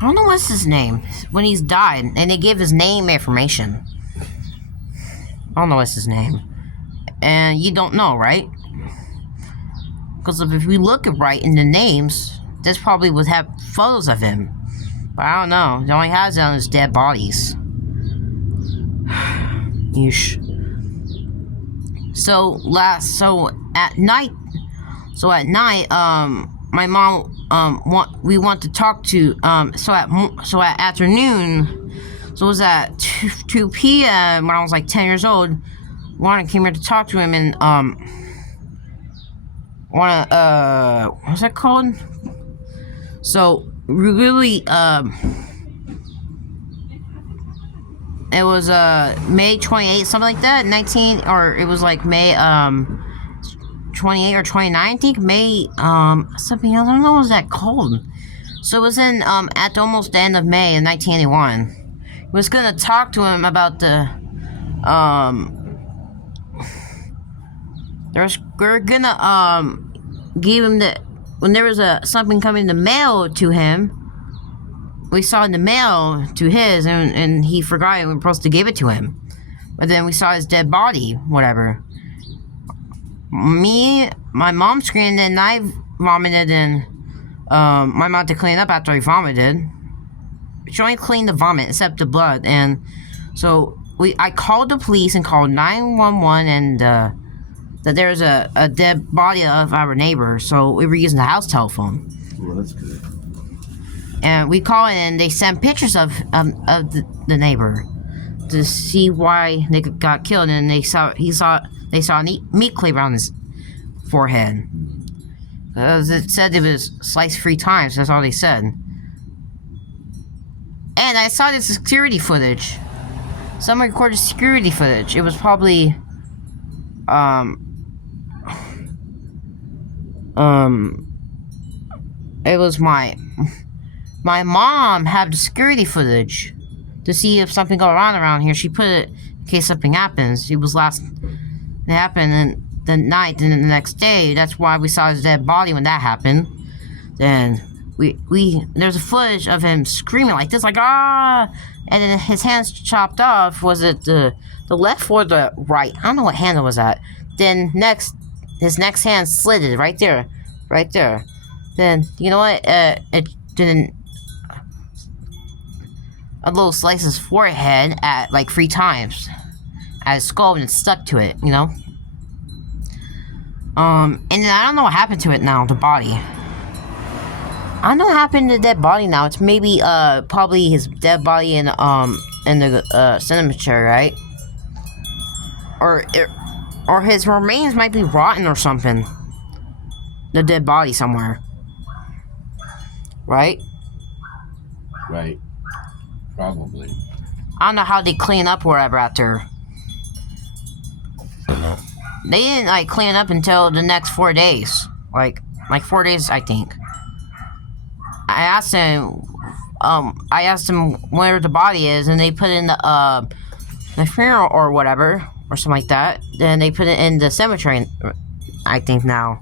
don't know what's his name when he's died, and they gave his name information. I don't know what's his name, and you don't know, right? Because if we look it right in the names, this probably would have photos of him, but I don't know. It only has it on his dead bodies. Yeesh. So at night, my mom we want to talk to so at afternoon, so it was at 2 p.m. when I was like 10 years old. Juana came here to talk to him, and what's that called? So we really it was May 28th, something like that, 19, or it was like May 28 or 29, I think. May, something else. I don't know what was that called. So it was in, at almost the end of May in 1981. He was gonna talk to him about the, we're gonna, give him the, when there was something coming in the mail to him, we saw in the mail to his, and he forgot we were supposed to give it to him. But then we saw his dead body, whatever. My mom screamed, and I vomited, and my mom had to clean up after I vomited. She only cleaned the vomit, except the blood, and so I called the police and called 911, and that there was a dead body of our neighbor, so we were using the house telephone. Well, that's good. And we called and they sent pictures of the neighbor to see why they got killed, and they saw a meat cleaver on his forehead. It said it was sliced 3 times. That's all they said. And I saw this security footage. Someone recorded security footage. It was probably it was my mom had the security footage to see if something go around here. She put it in case something happens. It happened in the night, and then the next day, that's why we saw his dead body when that happened. Then there's a footage of him screaming like this, like ah, and then his hands chopped off. Was it the left or the right? I don't know what hand it was at. Then his next hand slitted right there. Then you know what? It didn't. A little slice his forehead at like 3 times at his skull, and it stuck to it, you know. And then I don't know what happened to it now, the body. I don't know what happened to the dead body now. It's maybe probably his dead body in the cemetery, right? Or his remains might be rotten or something. The dead body somewhere, right? Right. Probably. I don't know how they clean up wherever after. They didn't like clean up until the next 4 days. Like 4 days, I think. I asked them where the body is, and they put in the funeral or whatever, or something like that. Then they put it in the cemetery, I think now.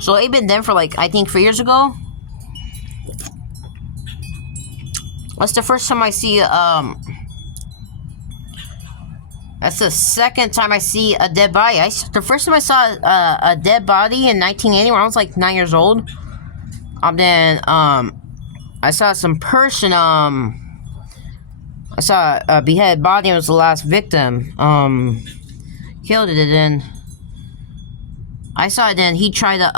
So they've been there for like, I think 3 years ago. That's the first time I see, that's the second time I see a dead body. The first time I saw a dead body in 1980 when I was like 9 years old. Then, I saw some person, I saw a beheaded body. It was the last victim, killed it, and then I saw it, then he tried to,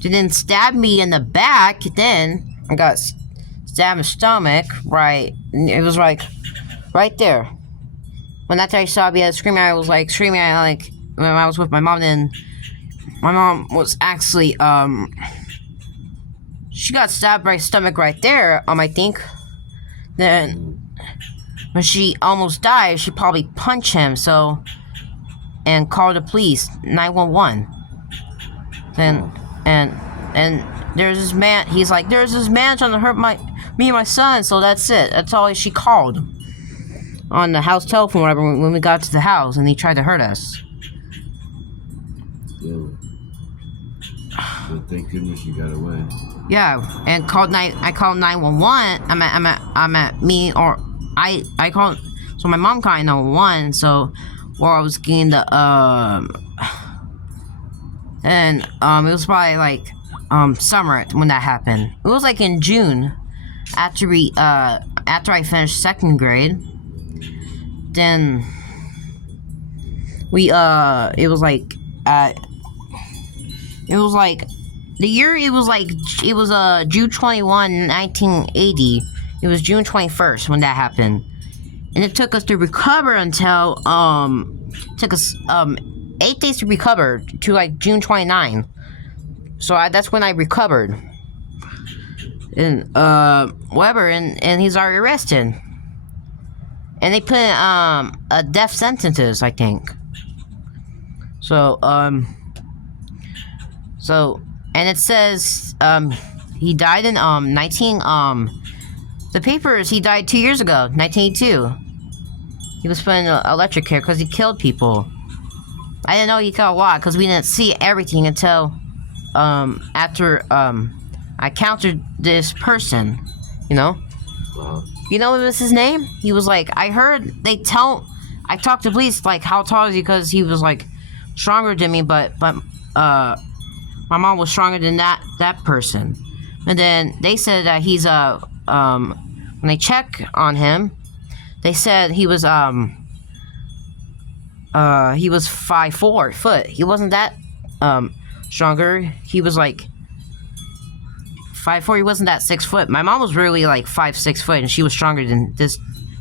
then stab me in the back, then I got stabbed in the stomach, right, it was like, right there. When that time I saw me screaming, I was like screaming, like, when I was with my mom, then my mom was actually, she got stabbed by stomach right there, I think. Then, when she almost died, she probably punched him, so, and called the police, 911. Then, and there's this man, he's like, there's this man trying to hurt me and my son, so that's it. That's all she called. On the house telephone, whatever, when we got to the house, and he tried to hurt us. Yeah. But thank goodness you got away. Yeah, and I called 911. I called, so my mom called 911, so, while I was getting the, and, it was probably like, summer when that happened. It was like in June, after I finished 2nd grade. Then it was like the year, it was June 21, 1980. It was June 21st when that happened, and it took us to recover until took us 8 days to recover to like June 29. So that's when I recovered, and whatever, and he's already arrested. and they put a death sentences, I think. So and it says he died in 19 the papers, he died 2 years ago, 1982. He was put in electric care because he killed people. I didn't know he killed a lot because we didn't see everything until after I encountered this person, you know. Wow. You know what was his name? He was like, I talked to police, like, how tall is he? Because he was like stronger than me, but my mom was stronger than that person. And then they said that he's when they check on him, they said he was 5'4" foot. He wasn't that stronger. He was like 5'4". He wasn't that 6 foot. My mom was really like 5'6" foot, and she was stronger than this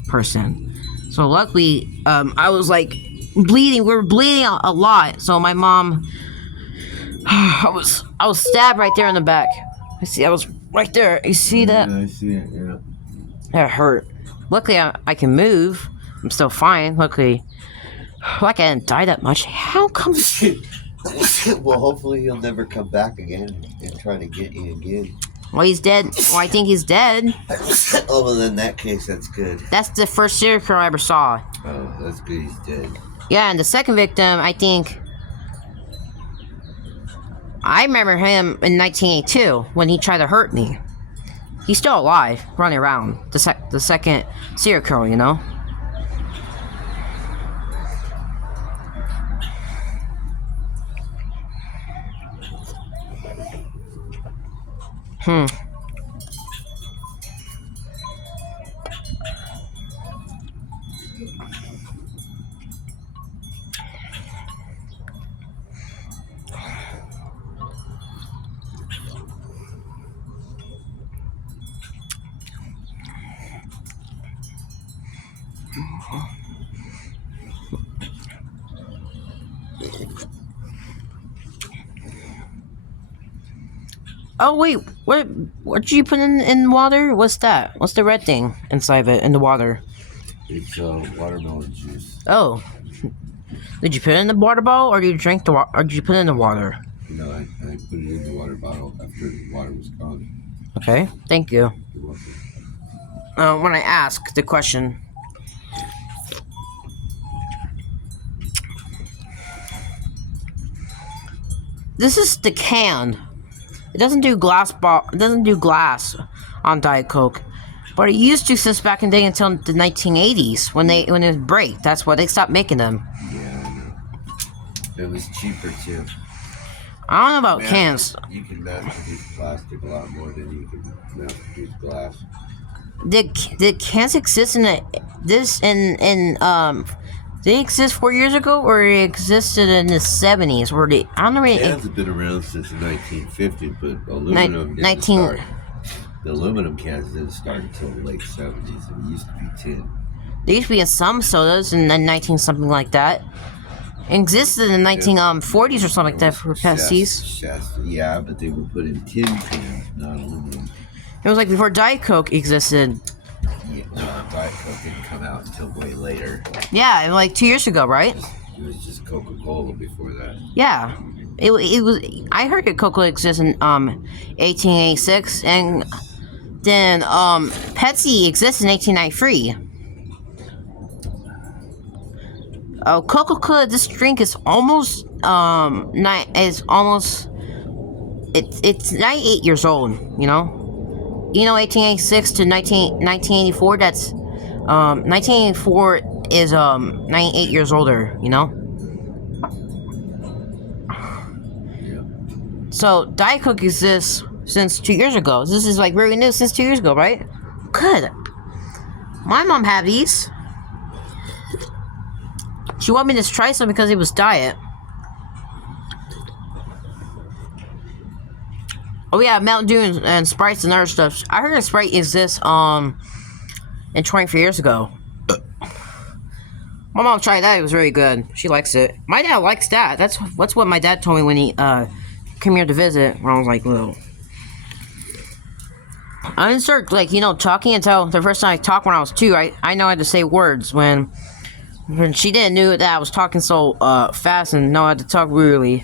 person. So luckily, I was like bleeding. We were bleeding a lot. So my mom, I was stabbed right there in the back. I was right there. You see that? Yeah, I see it. Yeah. That hurt. Luckily, I can move. I'm still fine. Luckily, like I didn't die that much. How come? Well, hopefully he'll never come back again and try to get you again. Well, he's dead. Well, I think he's dead. Oh, well, in that case, that's good. That's the first serial killer I ever saw. Oh, that's good. He's dead. Yeah, and the second victim, I think, I remember him in 1982 when he tried to hurt me. He's still alive, running around. The second serial killer, you know. Oh wait, what did you put in water? What's that? What's the red thing inside of it in the water? It's watermelon juice. Oh, did you put it in the water bottle, or did you drink the water, or did you put it in the water? No, I put it in the water bottle after the water was gone. Okay, thank you. You're welcome. When I ask the question. This is the can. It doesn't do glass It doesn't do glass on Diet Coke, but it used to since back in the day until the 1980s when it was break. That's why they stopped making them. Yeah, I know. It was cheaper too. I don't know about cans. You can mass produce plastic a lot more than you can mass produce glass. Did cans exist Did they exist 4 years ago, or it existed in the 70s? I don't know. Cans have been around since the 1950s, but aluminum didn't start. The aluminum cans didn't start until the late 70s. It used to be tin. They used to be in some sodas in the 19 something like that. It existed in the 1940s or something like that for Pepsi's. Yeah, but they were put in tin cans, not aluminum. It was like before Diet Coke existed. Yeah, Diet Coke didn't come out until way later. Yeah, like 2 years ago, right? It was just Coca-Cola before that. Yeah, it was. I heard that Coca-Cola existed in 1886, and then Pepsi existed in 1893. Oh, Coca-Cola. This drink is almost it's 98 years old. You know. 1886 to 1984, that's, 1984 is, 98 years older, you know? Yeah. So, Diet Coke exists since 2 years ago. This is, like, very new since 2 years ago, right? Good. My mom had these. She wanted me to try some because it was diet. Oh yeah, Mountain Dew and Sprites and other stuff. I heard that Sprite exists in 24 years ago. My mom tried that. It was really good. She likes it. My dad likes that. That's what my dad told me when he came here to visit when I was like little. I didn't start like talking until the first time I talked when I was 2. I know how to say words when she didn't know that I was talking so fast and know how to talk really.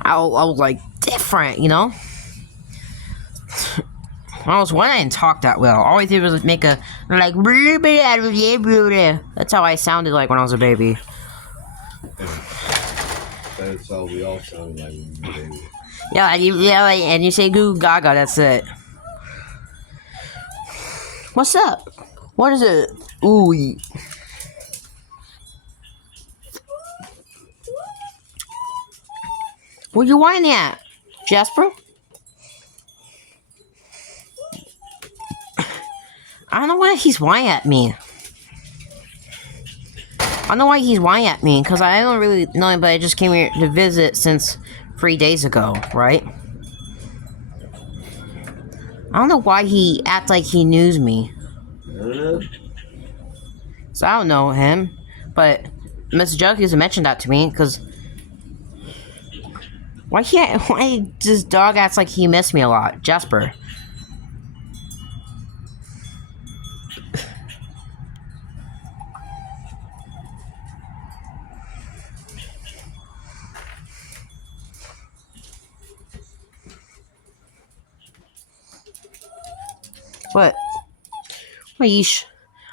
I was like different, When I was 1, I didn't talk that well. All I did was make a like. That's how I sounded like when I was a baby. That's all we all sound like when we were babies. Yeah, and you say goo gaga. That's it. What's up? What is it? Ooh. Where you whining at, Jasper? I don't know why he's whining at me. I don't know why he's whining at me, because I don't really know him, but I just came here to visit since 3 days ago, right? I don't know why he acts like he knows me. So I don't know him, but Mr. Jug used to mention that to me, because why does dog acts like he missed me a lot? Jasper. What? Yeesh.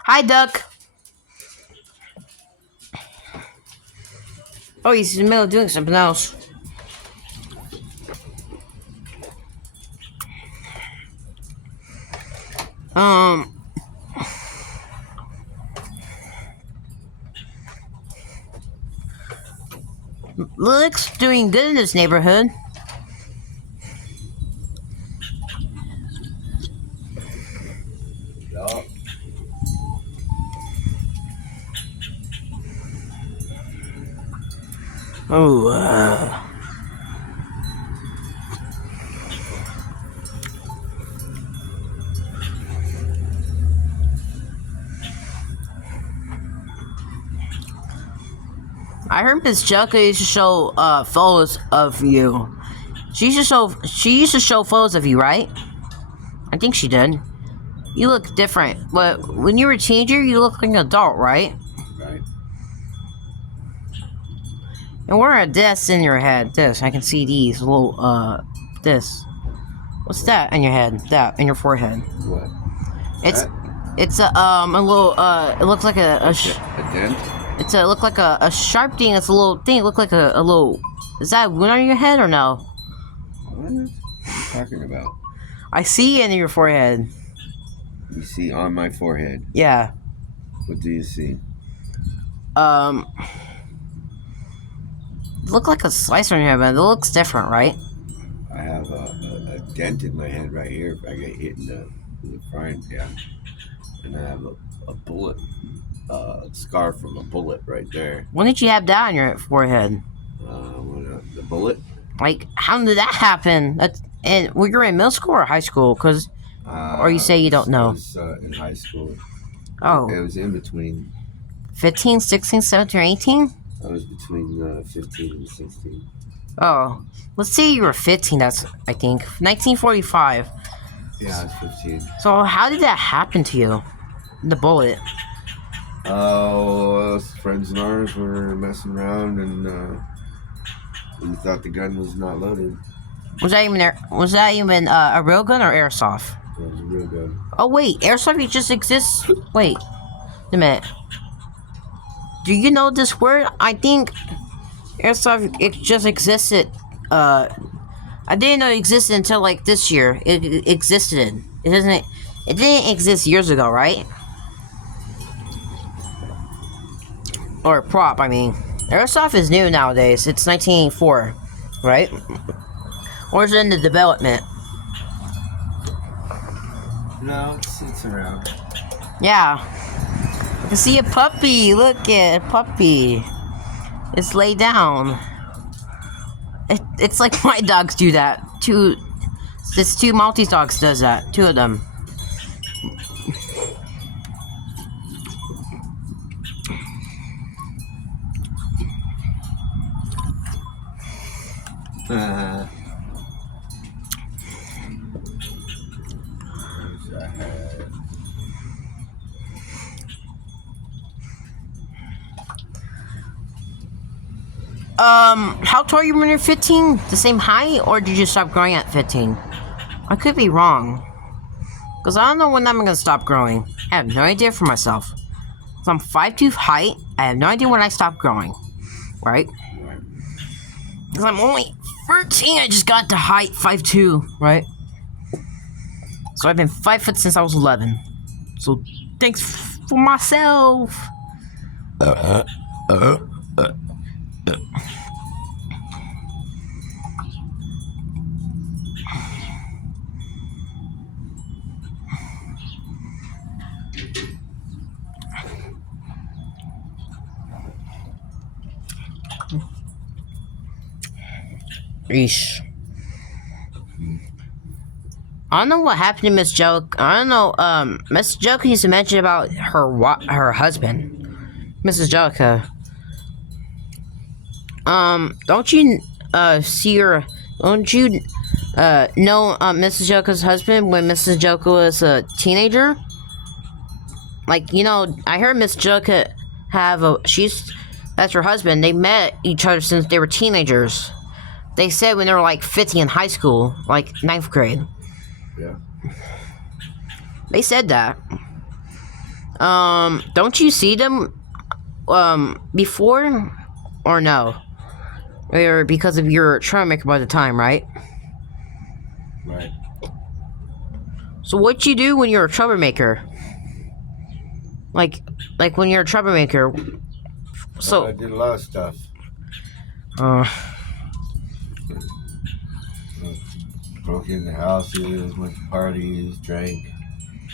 Hi, Duck. Oh, he's in the middle of doing something else. Looks doing good in this neighborhood. Yeah. Oh, I heard Miss Jessica used to show photos of you. She used to show photos of you, right? I think she did. You look different, but when you were a teenager, you look like an adult, right? Right. And what are this in your head? This, I can see these little this. What's that in your head? That in your forehead? What? It's a little it looks like a dent? It look like a sharp thing. It's a little thing. It look like a little. Is that a wound on your head or no? What are you talking about? I see it in your forehead. You see on my forehead. Yeah. What do you see? It look like a slice on your head, but it looks different, right? I have a dent in my head right here. If I get hit in the frying pan, and I have a bullet, scar from a bullet right there. When did you have that on your forehead? The bullet? Like, how did that happen? And were you in middle school or high school? Or you say you don't know? I was in high school. Oh. It was in between. 15, 16, 17, or 18? I was between 15 and 16. Oh. Let's say you were 15, that's, I think. 1945. Yeah, I was 15. So, how did that happen to you? The bullet. Oh, friends of ours were messing around and we thought the gun was not loaded. Was that even a real gun or airsoft? It was a real gun. Oh wait, airsoft just exists. Wait, a minute. Do you know this word? I think airsoft it just existed. I didn't know it existed until like this year. It existed. It doesn't. It didn't exist years ago, right? Or prop, I mean. Airsoft is new nowadays. It's 1984, right? Or is it in the development? No, it's around. Yeah. I can see a puppy. Look at a puppy. It's laid down. It's like my dogs do that. It's two Maltese dogs does that. 2 of them. How tall are you when you're 15? The same height, or did you stop growing at 15? I could be wrong. Because I don't know when I'm gonna stop growing. I have no idea for myself. So I'm 5'2" height, I have no idea when I stop growing. Right? Because I'm only 13, I just got to height 5'2", right? So I've been 5 foot since I was 11. So thanks for myself. Eesh. I don't know what happened to Miss Joke. I don't know. Miss Joke used to mention about her husband, Mrs. Jellica. Don't you see her? Don't you know Mrs. Jellica's husband when Mrs. Jellica was a teenager? Like, you know, I heard Miss Jellica that's her husband. They met each other since they were teenagers. They said when they were like 50 in high school, like 9th grade. Yeah. They said that. Don't you see them before or no? Or because of your troublemaker by the time, right? Right. So what you do when you're a troublemaker? Like when you're a troublemaker. So I did a lot of stuff. Broke into houses, went to parties, drank,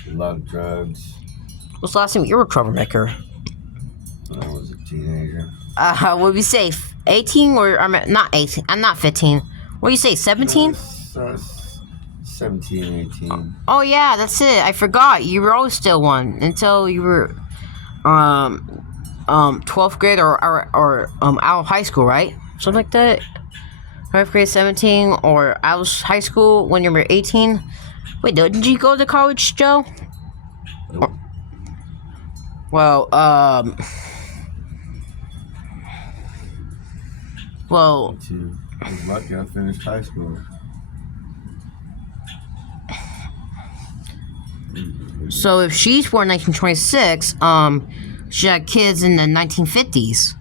did a lot of drugs. What's the last time you were a troublemaker? When I was a teenager. What would we say? 18 or I'm not 18. I'm not 15. What do you say? 17? 17, 18. Oh yeah, that's it. I forgot. You were always still one until you were 12th grade or out of high school, right? Something like that. 12th grade 17 or out of high school when you were 18. Wait, did you go to college, Joe? Nope. Well, I was lucky I finished high school. So if she's born 1926, she had kids in the 1950s.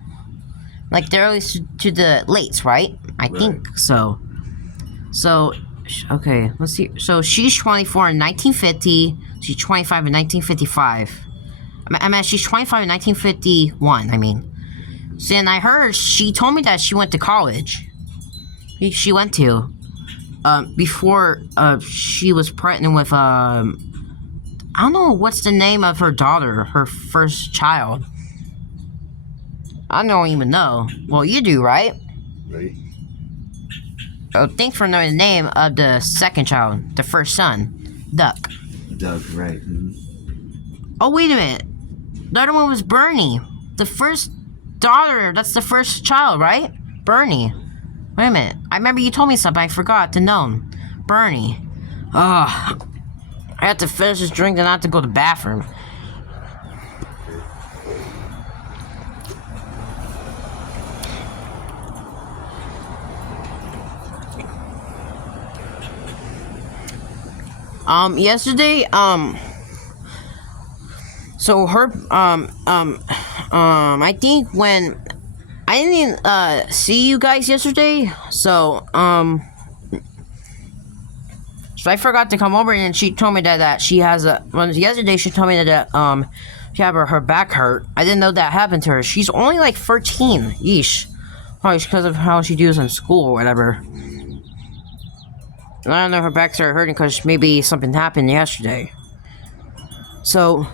Like the earliest to the lates, right? I think so. So, okay, let's see. So she's 24 in 1950. She's 25 in 1955. I mean, she's 25 in 1951, I mean. So, and I heard, she told me that she went to college. She went to. Before, she was pregnant with, I don't know what's the name of her daughter, her first child. I don't even know. Well, you do, right? Right. Oh, thanks for knowing the name of the second child, the first son, Duck. Doug, right. Mm-hmm. Oh, wait a minute. The other one was Bernie. The first daughter, that's the first child, right? Bernie. Wait a minute. I remember you told me something. I forgot to know. Bernie. Ugh. I have to finish this drink and I have to go to the bathroom. Yesterday, so her, I think when I didn't, see you guys yesterday, so I forgot to come over and she told me that she has yesterday she told me that, she had her back hurt. I didn't know that happened to her. She's only like 13, yeesh. Probably because of how she does in school or whatever. I don't know, her back started hurting because maybe something happened yesterday. So,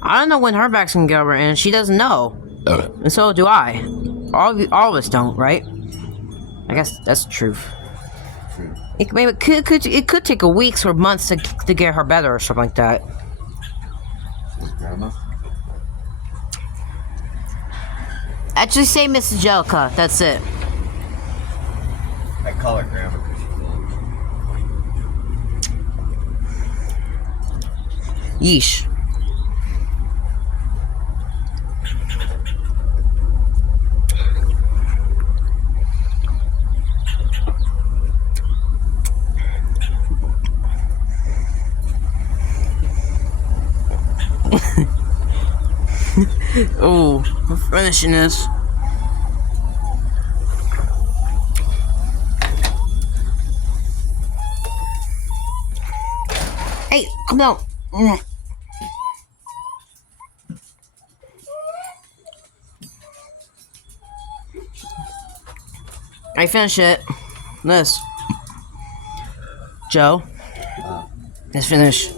I don't know when her back's gonna get over, and she doesn't know. And so do I. All of us don't, right? I guess that's the truth. It could take a weeks or months to get her better or something like that. Grandma? Actually, say Mrs. Jellica. That's it. I call her Grandma because she's old. Yeesh. Oh, we're finishing this. Hey, come down. I finished it. This. Joe. Let's finish.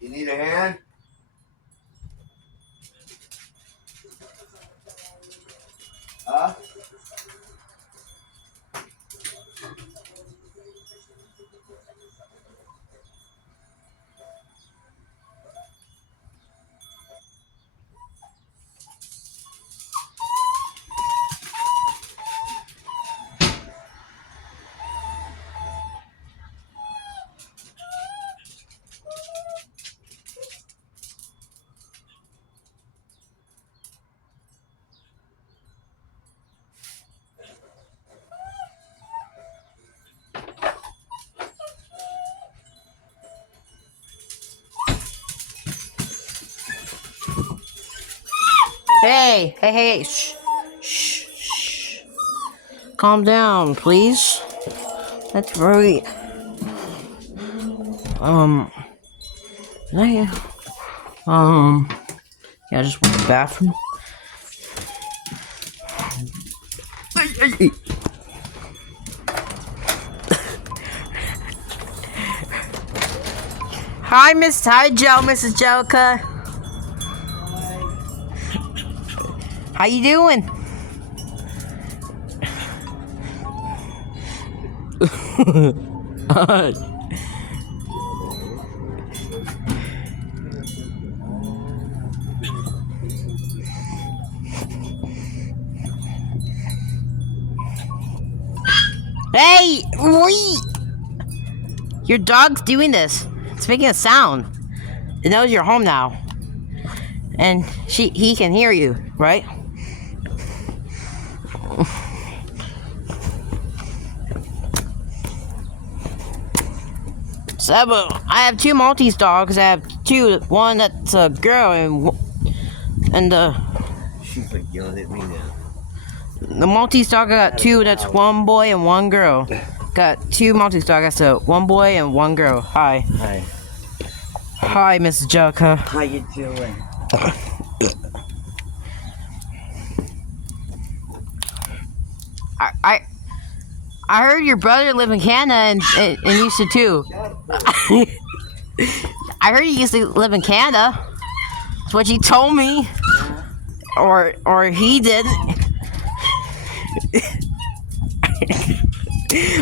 You need a hand? Huh? Hey, shh, shh. Calm down, please. That's very, I, yeah, I just went to the bathroom. Hi, Joe, Mrs. Joker. How you doing? Hey, wait! Your dog's doing this. It's making a sound. It knows you're home now. And he can hear you, right? So I have two Maltese dogs. I have two. One that's a girl and She's like yelling at me now. the Maltese dog I got two. That's one boy and one girl. Got two Maltese dogs. That's one boy and one girl. Hi. Hi. Hi, Mrs. Joker. How you doing? I heard your brother lived in Canada and used to too. I heard he used to live in Canada. That's what you told me. Or he didn't.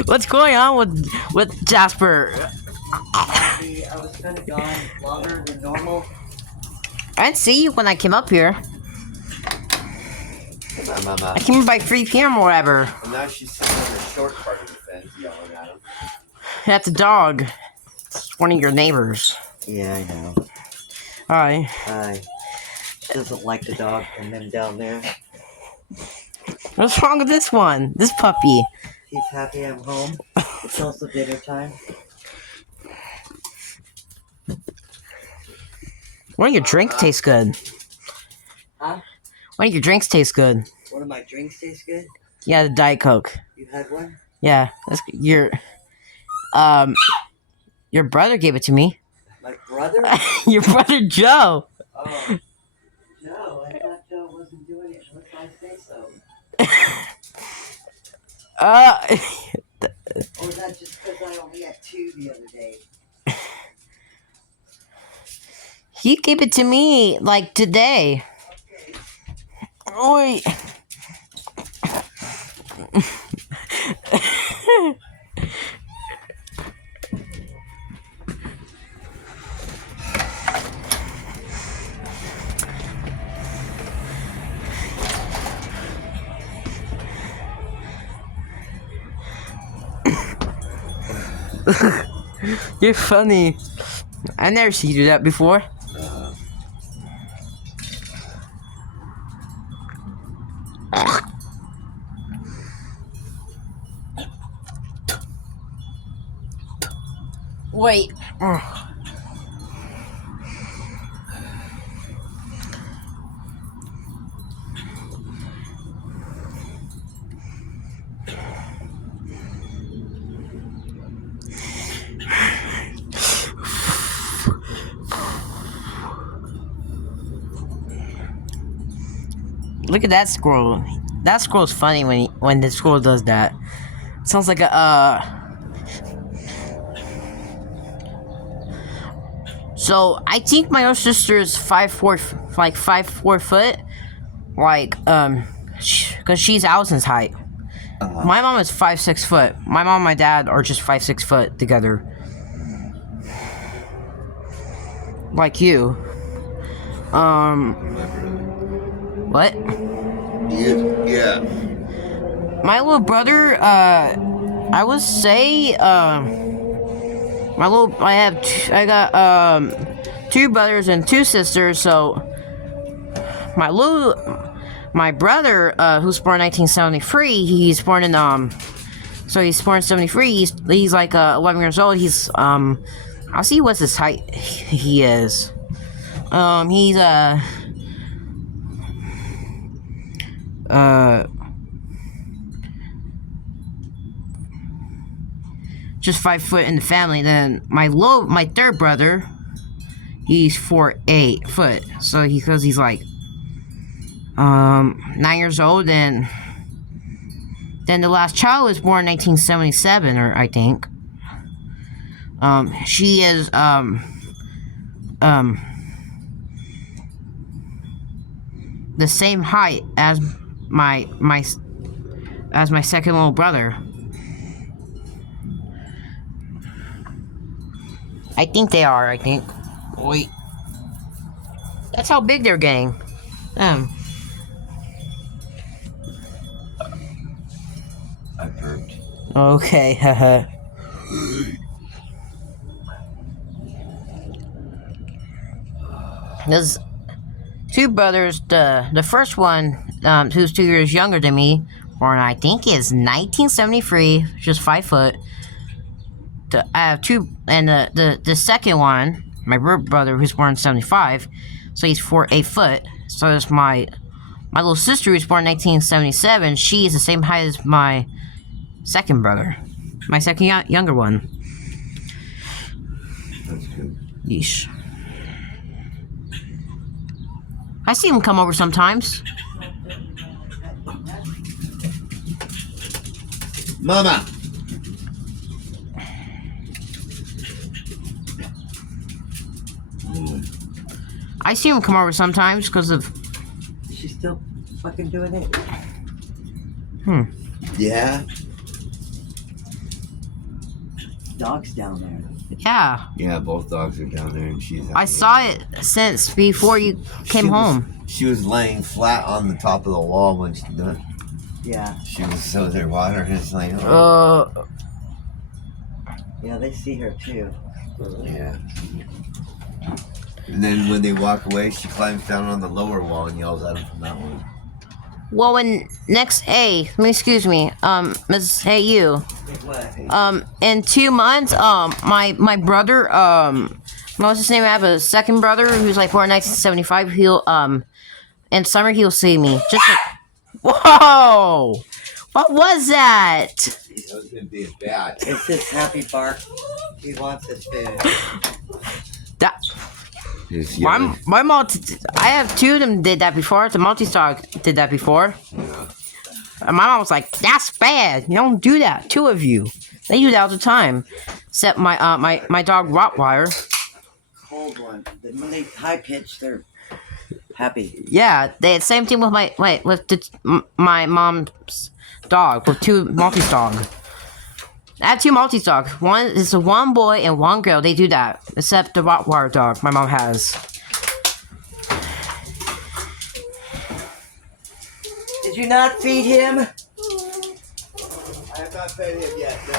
What's going on with Jasper? I was kind of gone longer than normal. I didn't see you when I came up here. Come on, Mama. I came in by 3 p.m. or whatever. And now she's sitting on the short part of the fence yelling at him. That's a dog. It's one of your neighbors. Yeah, I know. Hi. Hi. She doesn't like the dog and them down there. What's wrong with this one? This puppy. He's happy I'm home. It's also dinner time. One of your drinks tastes good. Huh? One of your drinks tastes good. One of my drinks taste good? Yeah, the Diet Coke. You had one? Yeah, that's your brother gave it to me. My brother? Your brother Joe. Oh. No, I thought Joe wasn't doing it unless I say so. Or was that just because I only had 2 the other day? He gave it to me like today. Oi. You're funny. I never seen you do that before. Wait. Look at that squirrel. That squirrel's funny when the squirrel does that. Sounds like a So I think my older sister is 5'4", like 5'4" foot, like cause she's Allison's height. My mom is 5'6" foot. My mom and my dad are just 5'6" foot together. Like you. What? Yeah. My little brother, I would say, I got, 2 brothers and 2 sisters, so, my brother, who's born in 1973, he's born in, so he's born in 73, he's like, 11 years old, I'll see what's his height he is. He's, just 5 foot in the family. Then my third brother, he's 4'8" foot. So because he's like 9 years old, and then the last child was born in 1977, or I think. She is the same height as my second little brother. I think they are, Wait. That's how big they're getting. I burped. Okay, haha. There's 2 brothers. The first one, who's 2 years younger than me, born I think is 1973, just 5 foot. I have 2, and the second one, my brother, who's born in 75, so he's 4'8" foot. So there's my little sister, who's born in 1977. She is the same height as my second brother, my second younger one. That's good. Yeesh. I see him come over sometimes. Mama! I see him come over sometimes because of... She's still fucking doing it. Yeah? Dog's down there. Yeah. Yeah, both dogs are down there, and she's... I saw it since before you came home. She was laying flat on the top of the wall when she done. Yeah. She was so there watering. It's like, oh. Yeah, they see her too. Yeah. And then when they walk away, she climbs down on the lower wall and yells at them from that one. Well, when next... Hey, excuse me. Miss... Hey, you. What? In 2 months, my brother, what's his name? I have a second brother who's like born in 1975. He'll, in summer, he'll see me. Just like... Whoa! What was that? That was gonna be a bat. It's his happy bark. He wants his food. That... My I have 2 of them did that before. The Maltese dog did that before. Yeah. And my mom was like, "That's bad. You don't do that. 2 of you. They do that all the time." Except my dog Rottweiler. cold one. When they high pitch, they're happy. Yeah, same thing with my mom's dog with two Maltese dog. I have two Maltese dogs. One is a one boy and one girl. They do that, except the Rottweiler dog my mom has. Did you not feed him? I have not fed him yet, no.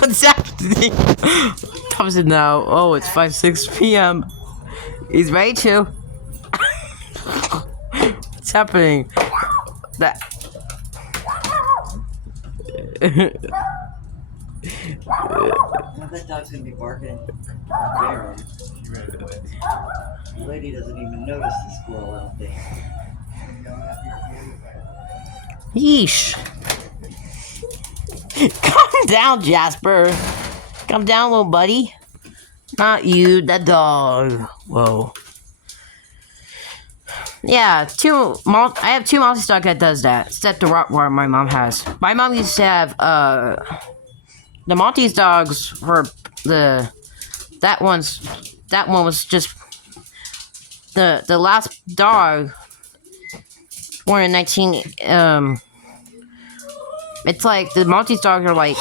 What's happening? Thompson now. Oh, it's 5:06 p.m. He's ready to. What's happening? That. Now that dog's gonna be barking. There. The lady doesn't even notice the squirrel, I don't think. Yeesh. Calm down, Jasper. Calm down, little buddy. Not you, that dog. Whoa. Yeah, I have two Maltese dogs that does that. Except the Rottweiler my mom has. My mom used to have the Maltese dogs were that one was just the last dog born in 19 it's like the Maltese dogs are like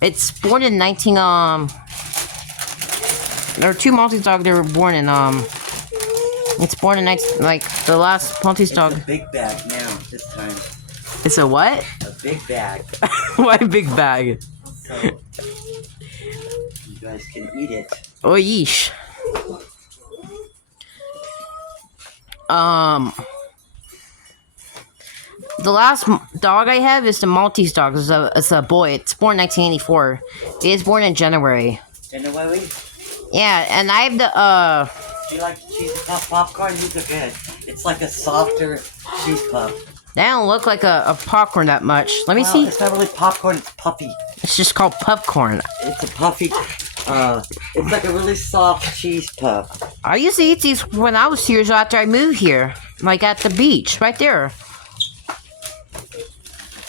it's born in 19 there are two Maltese dogs that were born in it's born in 19 like the last Maltese dog. It's a big bag now, this time. It's a what? A big bag. Why big bag? So you guys can eat it. Oh yeesh. The last dog I have is the Maltese dog. It's a boy. It's born in 1984. It is born in January. January? Yeah, and I have the Do you like cheese puff popcorn? These are good. It's like a softer cheese puff. they don't look like a popcorn that much. Let me see. It's not really popcorn, it's puffy. It's just called popcorn. It's a puffy, it's like a really soft cheese puff. I used to eat these when I was 2 years old after I moved here. Like at the beach, right there.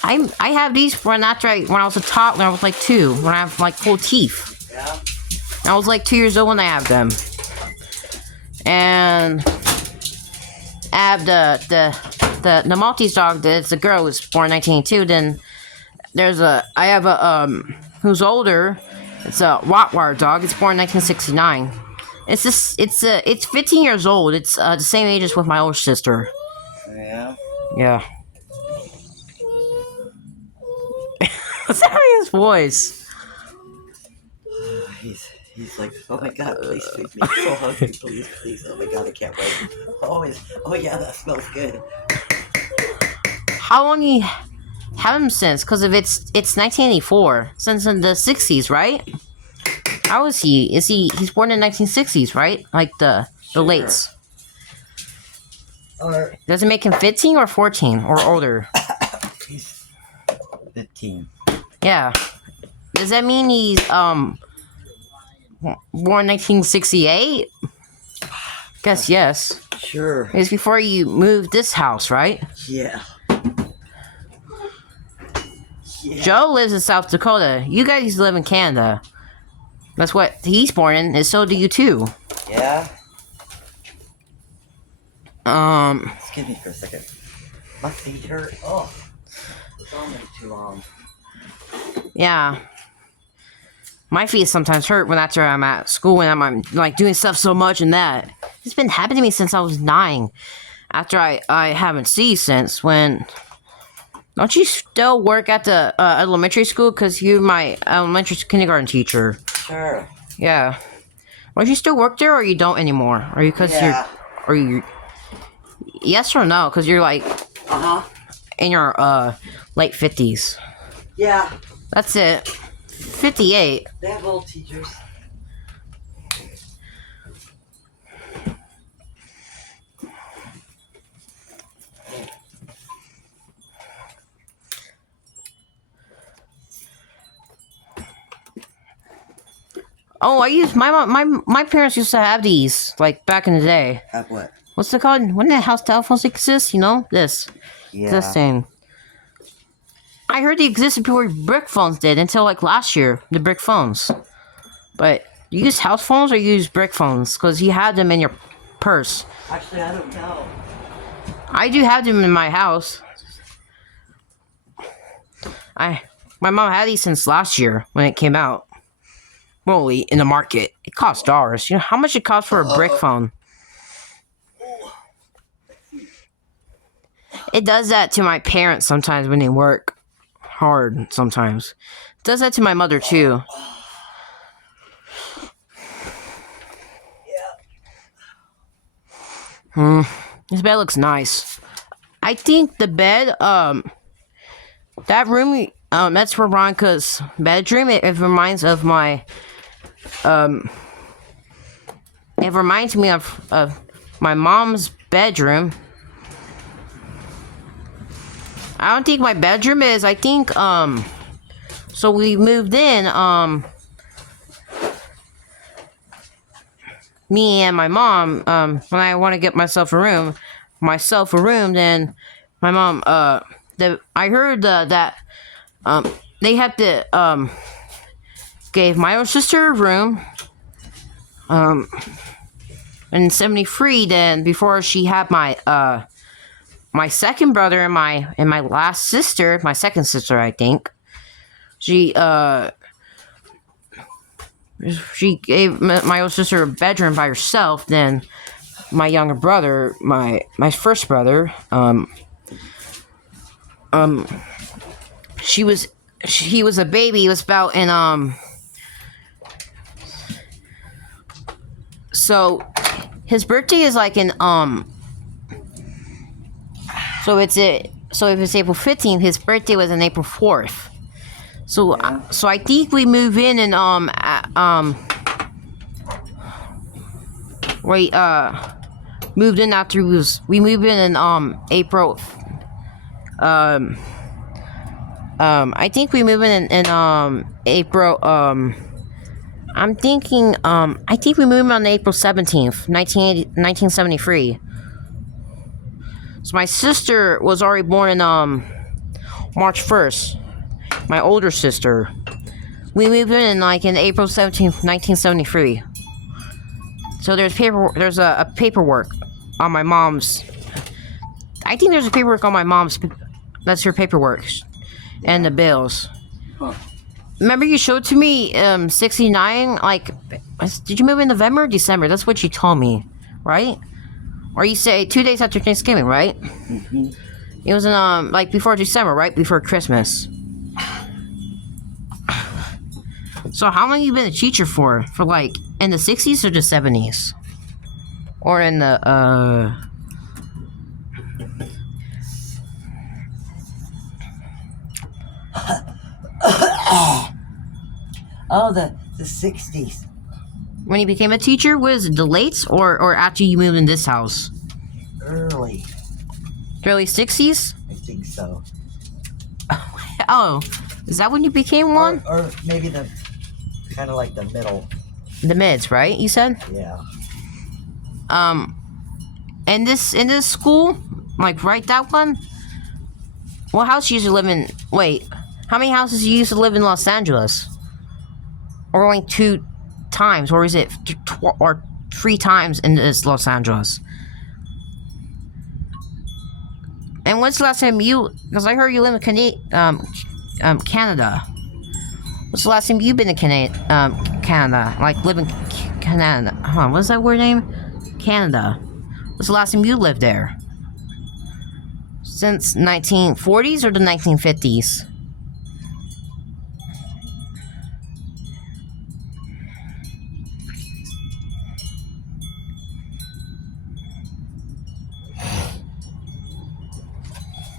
I have these when I was a toddler. I was like 2, when I have like full teeth. Yeah? I was like 2 years old when I have them. And I have the Maltese dog that's a girl was born in 1982. Then I have a who's older. It's a Rottweiler dog. It's born in 1969. It's 15 years old. It's the same age as with my older sister. Yeah? Yeah. What's that in his voice? He's like, oh my god, please feed me. I'm so hungry, please. Oh my god, I can't wait. Oh yeah, that smells good. How long you have him since? Because if it's 1984, since in the 60s, right? How is he? He's born in 1960s, right? Like the lates. Or Does it make him 15 or 14 or older? he's 15. Yeah. Does that mean he's born 1968? Guess yes. Sure. It's before you moved this house, right? Yeah. Yeah. Joe lives in South Dakota. You guys live in Canada. That's what he's born in, and so do you too. Yeah? Excuse me for a second. My feet hurt. Oh. It's only too long. Yeah. My feet sometimes hurt when after I'm at school and I'm like doing stuff so much and that. It's been happening to me since I was 9. After I haven't seen since when. Don't you still work at the elementary school? Because you're my elementary kindergarten teacher. Sure. Yeah. Don't you still work there or you don't anymore? Or you because Yeah. you're. Yes or no? Because you're like Uh-huh. in your late 50s. Yeah. That's it. 58. They have old teachers. Oh, I used my parents used to have these like back in the day. Have what? What's it called? When the house telephones exist, you know this. Yeah. existing. I heard they existed before brick phones did until like last year. The brick phones, but you use house phones or you use brick phones because you had them in your purse. Actually, I don't know. I do have them in my house. My mom had these since last year when it came out. Well, in the market, it cost dollars. You know how much it costs for a brick phone? It does that to my parents sometimes when they work hard. Sometimes it does that to my mother too. This bed looks nice. I think the bed, that room, that's Veronica's bedroom. It reminds of my, it reminds me of my mom's bedroom. I don't think my bedroom is. I think, so we moved in, me and my mom, when I want to get myself a room, then my mom, I heard that, they have to, gave my own sister a room, in 73, then before she had my, my second brother and my last sister, my second sister, I think, she gave my old sister a bedroom by herself. Then my younger brother, my first brother, he was a baby. He was about in so his birthday is like in so if it's April 15th, his birthday was on April 4th. So I think we move in and we moved in after we moved in April. I think we moved in April. I'm thinking I think we moved on April 17th, 1973. So my sister was already born in March 1st. My older sister. We moved in in April 17th, 1973. So there's a paperwork on my mom's. I think there's a paperwork on my mom's. That's her paperwork, and the bills. Remember you showed to me 69. Did you move in November or December? That's what you told me, right? Or you say 2 days after Thanksgiving, right? Mm-hmm. It was in before December, right? Before Christmas. So how long you been a teacher for? For in the 60s or the 70s? Or in the Oh, the 60s. when you became a teacher, was it the late or after you moved in this house? Early. Early 60s? I think so. Oh, is that when you became one? Or maybe the kind of like the middle. The mids, right? You said. Yeah. In this school, right, that one. What house you used to live in? Wait, how many houses you used to live in Los Angeles? Or only 2 times, or is it or 3 times in this Los Angeles? And when's the last time you? Because I heard you live in Canada. What's the last time you've been to Canada? Live in Canada. What's that word name? Canada. What's the last time you lived there? Since 1940s or the 1950s?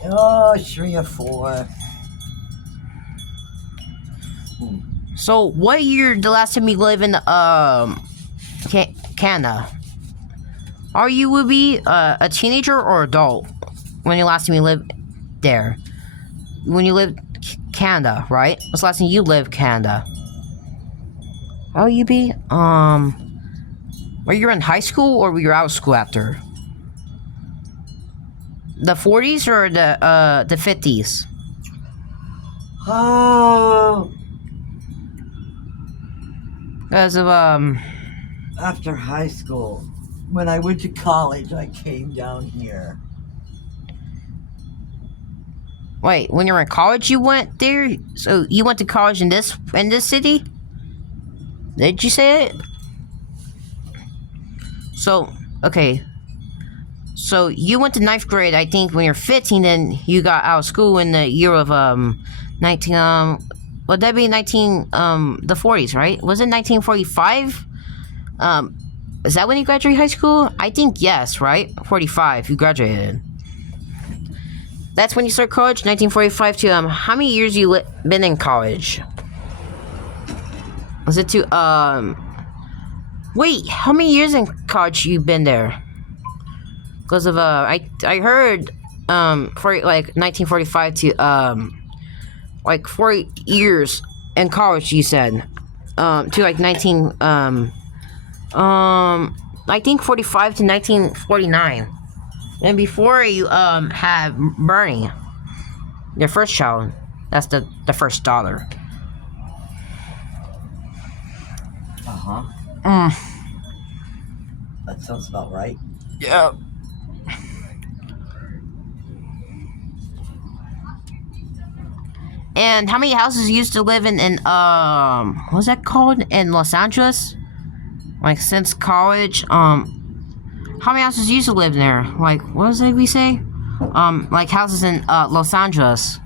Oh, 3 or 4. So, what year the last time you lived in Canada? Are you would be a teenager or adult when the last time you lived there? When you lived Canada, right? What's the last time you lived Canada? How you be? Were you in high school or were you out of school after? The 40s or the 50s? Oh, Because of after high school. When I went to college, I came down here. wait, when you were in college you went there? So you went to college in this city? Did you say it? So, okay. So you went to ninth grade, I think, when you're 15, then you got out of school in the year of 19 would that be 19 the 40s, right? Was it 1945? Is that when you graduated high school? I think yes, right? 45 you graduated. That's when you started college, 1945 to how many years you been in college? Was it to wait, how many years in college you been there? Because of I heard for like 1945 to like 4 years in college you said to like 19 I think 45 to 1949. And before you had Bernie, your first child. That's the first daughter. That sounds about right. Yeah. And how many houses you used to live in what's that called? In Los Angeles? Like since college, how many houses you used to live there? Like what was it we say? Like houses in Los Angeles.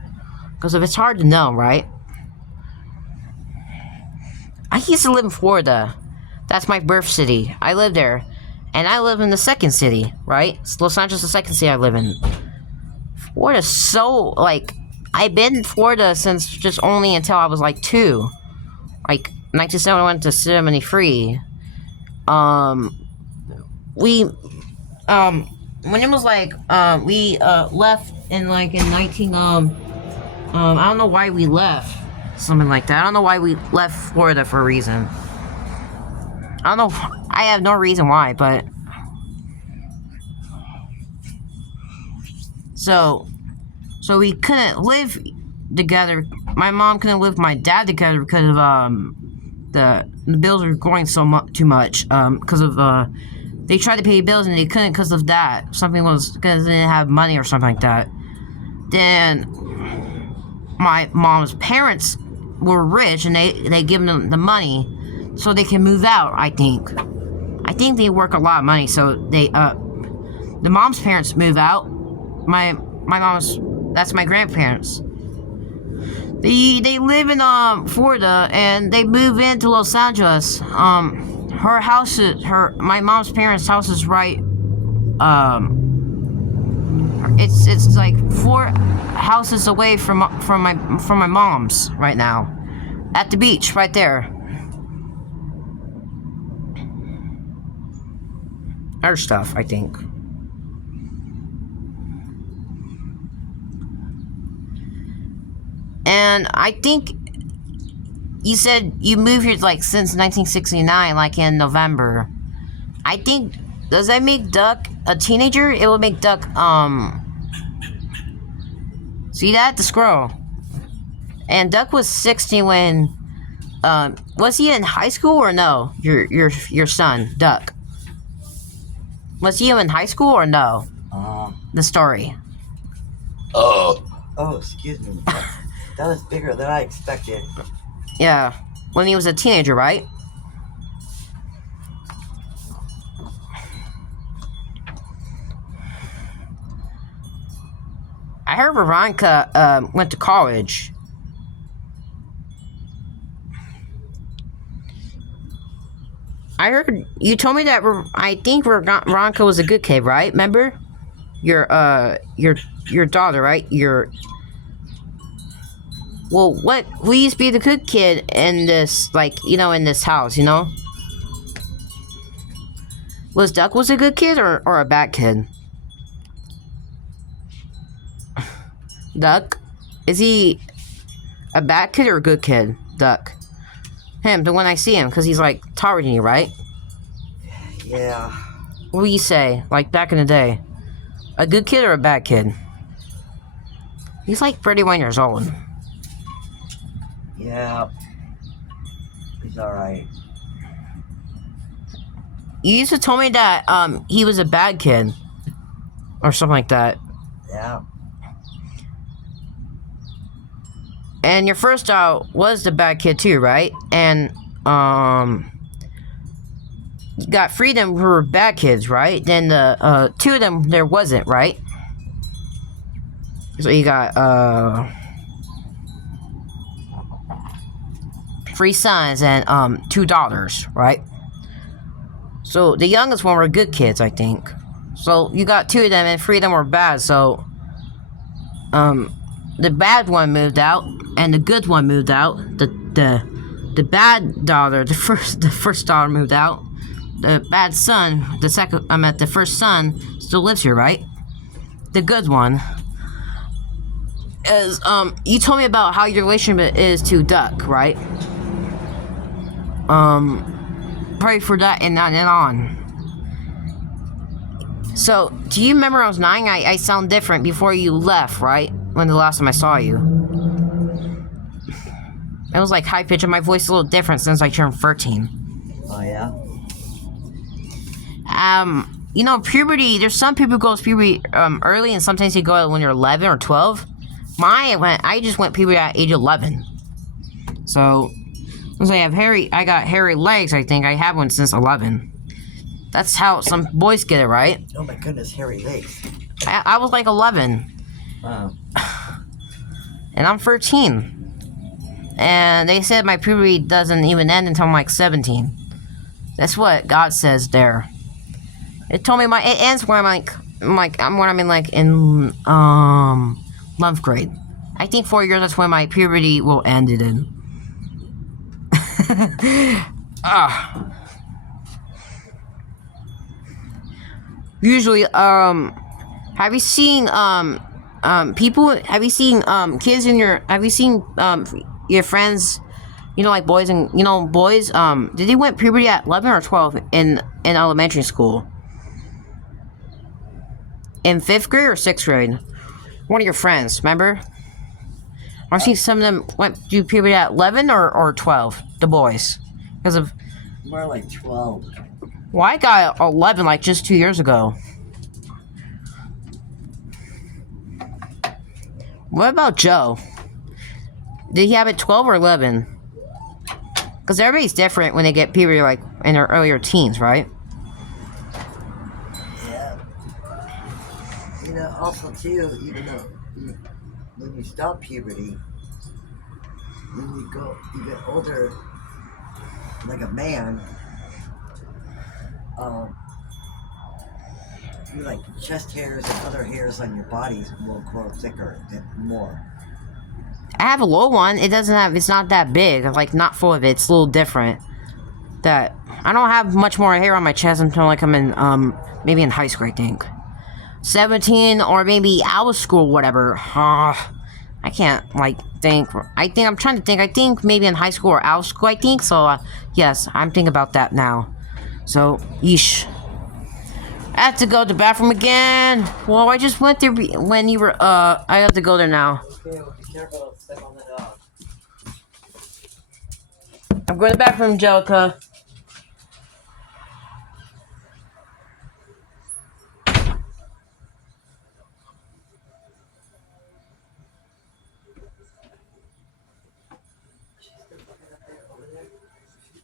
Because if it's hard to know, right? I used to live in Florida. That's my birth city. I live there. And I live in the second city, right? Los Angeles is the second city I live in. Florida's so, like, I've been in Florida since just only until I was, like, 2. Like, 1971 to 73. When it was, like, we, left in, like, in 19, I don't know why we left. Something like that. I don't know why we left Florida for a reason. I don't know. I have no reason why, but so we couldn't live together. My mom couldn't live with my dad together because of the bills were going too much. Because of they tried to pay bills and they couldn't because of that. Something was because they didn't have money or something like that. Then my mom's parents were rich and they give them the money so they can move out. I think they work a lot of money, so they the mom's parents move out. My mom's, that's my grandparents. They live in Florida and they move into Los Angeles. Her house is my mom's parents' house is right. It's like 4 houses away from my mom's right now, at the beach right there. Her stuff, I think. And I think you said you moved here like since 1969, like in November. I think, does that make Duck a teenager? It would make Duck see that? The squirrel. And Duck was 60 when was he in high school or no? Your son, Duck. Was he in high school or no? The story. Oh, excuse me. That was bigger than I expected. Yeah, when he was a teenager, right? I heard Veronica went to college. I heard you told me that I think Veronica was a good kid, right? Remember, your daughter, right? Well, who used to be the good kid in this, like, you know, in this house, you know? Was Duck a good kid or a bad kid? Duck? Is he a bad kid or a good kid? Duck. Him, the one I see him, because he's, like, taller than you, right? Yeah. What do you say? Like, back in the day. A good kid or a bad kid? He's like 31 years old. Yeah. He's alright. You used to tell me that he was a bad kid. Or something like that. Yeah. And your first dog was the bad kid too, right? And you got freedom who were bad kids, right? Then the two of them there wasn't, right? So you got 3 sons and 2 daughters, right? So the youngest one were good kids, I think. So you got 2 of them and 3 of them were bad. So the bad one moved out and the good one moved out. The bad daughter, the first daughter moved out. The bad son, the first son still lives here, right? The good one is you told me about how your relationship is to Duck, right? Pray for that and on. So, do you remember I was 9? I sound different before you left, right? When the last time I saw you. It was like high pitch and my voice a little different since I turned 13. Oh, yeah? You know, puberty, there's some people who go through puberty early and sometimes you go when you're 11 or 12. I just went puberty at age 11. So, since I got hairy legs, I think I have one since 11. That's how some boys get it, right? Oh my goodness, hairy legs. I was like 11. Wow. And I'm 13. And they said my puberty doesn't even end until I'm like 17. That's what God says there. It told me it ends when I'm in 11th grade. I think 4 years, that's when my puberty will end it in. Usually, have you seen people? Have you seen kids in your? Have you seen your friends? You know, like boys and boys. Did they went puberty at 11 or 12 in elementary school? In 5th grade or 6th grade? One of your friends, remember? I've seen some of them went through puberty at 11 or 12. The boys, because of. More like 12. Well, I got 11 like just 2 years ago. What about Joe? Did he have it 12 or 11? Because everybody's different when they get puberty, like in their earlier teens, right? Yeah. You know, also too, even though when you stop puberty, when you get older, like a man, you like chest hairs and other hairs on your body will grow thicker more. I have a low one. It's not that big. Like, not full of it. It's a little different. That, I don't have much more hair on my chest until like I'm in, maybe in high school, I think. 17 or maybe out of school, whatever. I can't, like, think. I'm trying to think. I think maybe in high school or out of school, I think. So, yes, I'm thinking about that now. So, yeesh. I have to go to the bathroom again. Well, I just went there when you were, I have to go there now. Okay, well, be careful, don't step on the dog. I'm going to the bathroom, Angelica.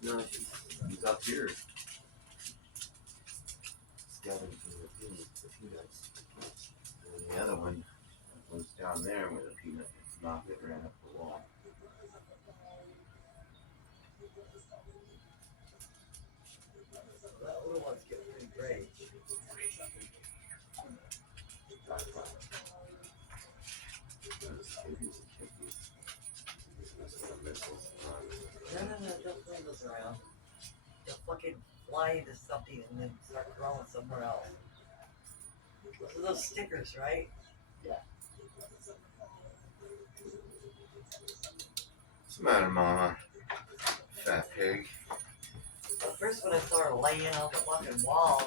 No, she's up here. Scattered from the peanuts. And the other one was down there where the peanut knocked it, ran up the wall. That little one's getting pretty great. No, don't play those around. They'll fucking fly into something and then start growing somewhere else. Those are those stickers, right? Yeah. What's the matter, Mama? Fat pig. At first when I saw her laying on the fucking wall,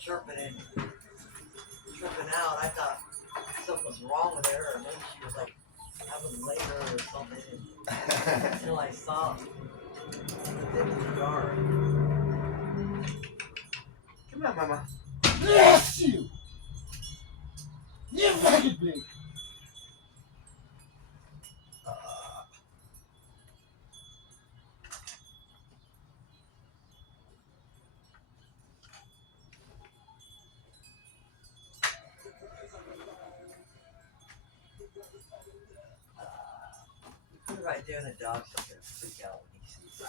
chirping and tripping out. I thought something was wrong with her, or maybe she was like having labor or something. Until I saw them in the yard. Come on, Mama. Bless you! You ragged me! Right there, and the dog's just gonna freak out when he sees it.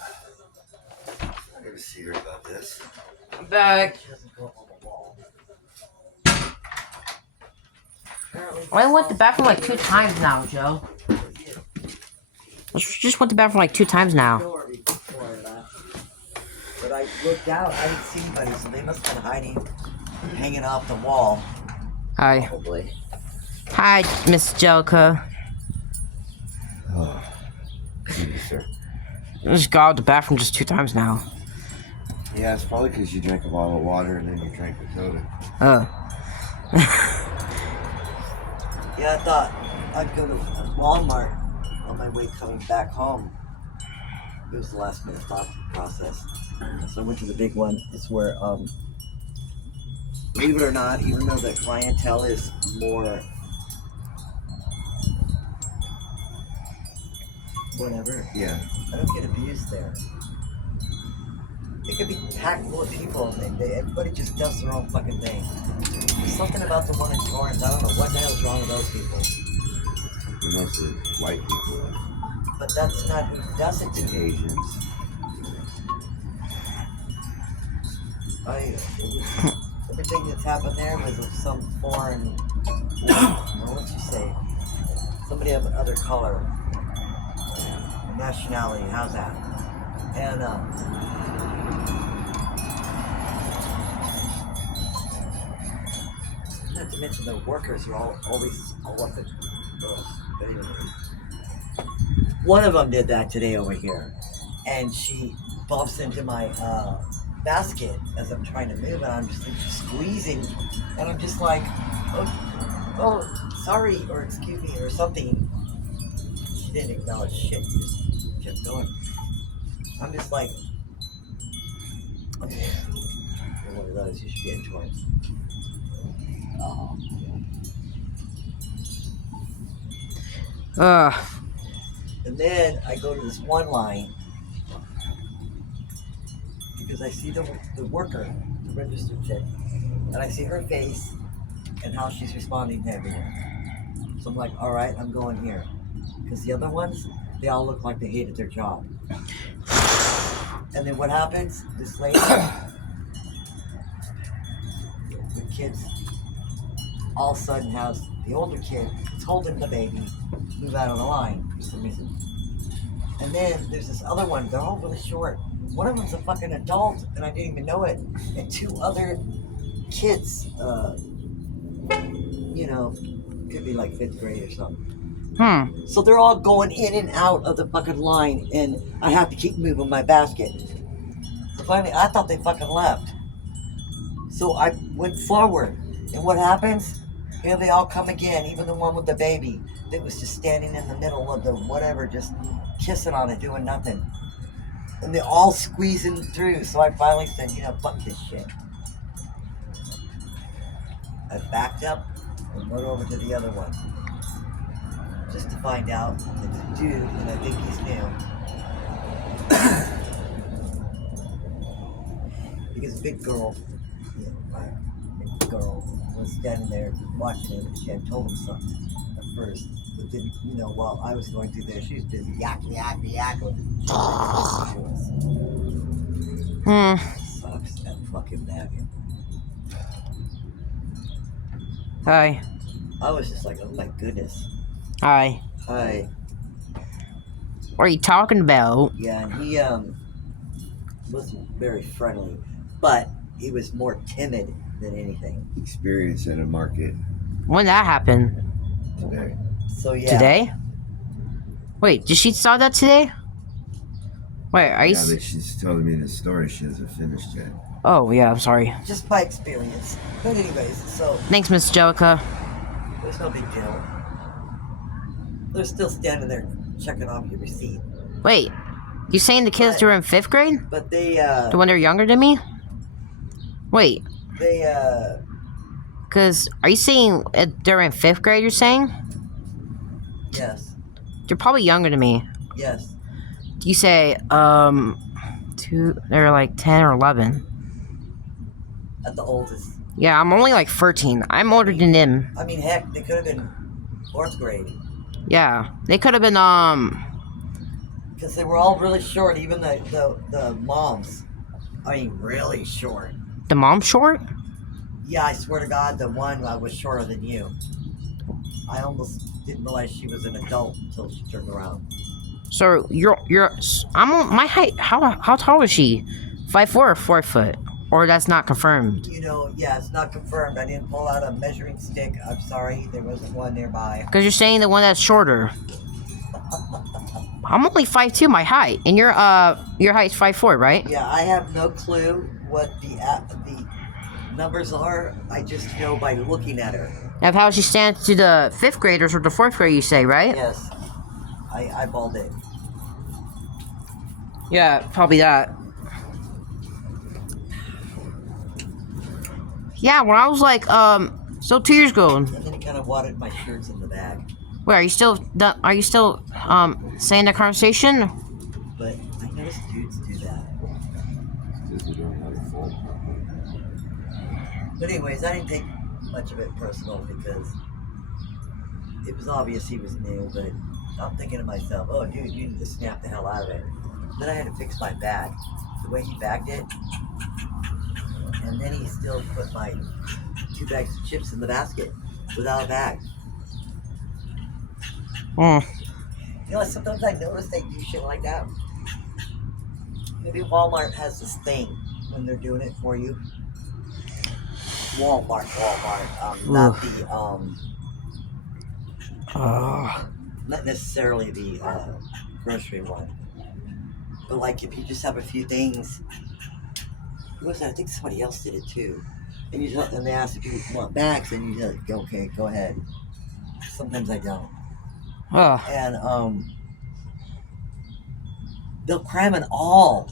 I'm gonna see her about this. I'm back. She doesn't go up on the wall. Apparently, I went to the bathroom like 2 times now, Joe. I just went to the bathroom like 2 times now. Door before I left. But I looked out, I didn't see anybody, so they must have been hiding, hanging off the wall. Hi. Probably. Hi, Miss Jellica. Oh, excuse me, sir. I just got out of the bathroom just 2 times now. Yeah, it's probably because you drank a bottle of water and then you drank a soda. Yeah, I thought I'd go to Walmart on my way coming back home. It was the last minute thought process. So I went to the big one. It's where, believe it or not, even though the clientele is more whatever, Yeah. I don't get abused there. It could be packed full of people and everybody just does their own fucking thing. There's something about the one in Torrance. I don't know what the hell's wrong with those people. They're mostly white people. But that's not who does it to And me. Asians. Everything that's happened there was of some foreign, what would you say? Somebody of another color, nationality. How's that? And not to mention the workers are always all up in girls. But anyway, one of them did that today over here, and she bumps into my basket as I'm trying to move, and I'm just like, squeezing, and I'm just like, oh, sorry, or excuse me, or something. She didn't acknowledge shit. She just kept going. I'm just like, okay, you're one of those. You should be in Torrance. And then I go to this one line because I see the worker, the registered chick, and I see her face and how she's responding to everything. So I'm like, all right, I'm going here. Because the other ones, they all look like they hated their job. And then what happens? This lady, the kids, all of a sudden has the older kid is holding the baby, move out of the line for some reason. And then there's this other one, they're all really short. One of them's a fucking adult, and I didn't even know it. And 2 other kids, could be like 5th grade or something. So they're all going in and out of the fucking line, and I have to keep moving my basket. So finally, I thought they fucking left. So I went forward, and what happens? Here they all come again, even the one with the baby that was just standing in the middle of the whatever, just kissing on it, doing nothing. And they're all squeezing through, so I finally said, fuck this shit. I backed up and went over to the other one. Just to find out that the dude, and I think he's new. Because a big girl, was standing there watching him, and she had told him something at first. But then, while I was going through there, she was busy yakking. Sucks, that fucking maggot. Hi. I was just like, oh my goodness. Hi. Hi. What are you talking about? Yeah, and he wasn't very friendly, but he was more timid than anything. Experience at a market When that happened? today. So yeah. Today? Wait, did she saw that today? Wait, are you? Yeah, but she's telling me the story. She hasn't finished yet. Oh, yeah, I'm sorry. Just my experience. But anyways, so Thanks, Miss Jellica. there's no big deal. They're still standing there checking off your receipt. Wait, you saying the kids who are in 5th grade? But they, The one they're younger than me? Wait, they, because are you saying they're in 5th grade, you're saying? yes, They're probably younger than me. yes. You say, they're like 10 or 11. At the oldest. Yeah, I'm only like 13. I'm older than them. I mean, heck, they could have been 4th grade. Yeah, they could have been, Because they were all really short, even the moms. I mean, really short. the mom short? Yeah, I swear to God, the one was shorter than you. I almost didn't realize she was an adult until she turned around. So I'm on my height. How tall is she? 5'4" or 4 foot? Or that's not confirmed? You know, yeah, it's not confirmed. I didn't pull out a measuring stick. I'm sorry, there wasn't one nearby. Because you're saying the one that's shorter. I'm only 5'2", my height, and your height's 5'4", right? Yeah, I have no clue what the numbers are. I just know by looking at her. Now, how she stands to the 5th graders or the 4th grade, you say, right? Yes, I eyeballed it. Yeah, probably that. Yeah, when I was like, so 2 years ago. And then he kind of wadded my shirts in the bag. Wait, are you still saying the conversation? But I noticed dudes do that. Because we don't have a phone. But anyways, I didn't take much of it personal because it was obvious he was new, but I'm thinking to myself, oh dude, you need to snap the hell out of it. Then I had to fix my bag. The way he bagged it. And then he still put my 2 bags of chips in the basket without a bag. Mm. You know, sometimes I notice they do shit like that. Maybe Walmart has this thing when they're doing it for you. Walmart, not the not necessarily the grocery one, but like if you just have a few things. Who was that? I think somebody else did it too. And they ask if you want bags, and you just go, okay, go ahead. Sometimes I don't. And they'll cram it all.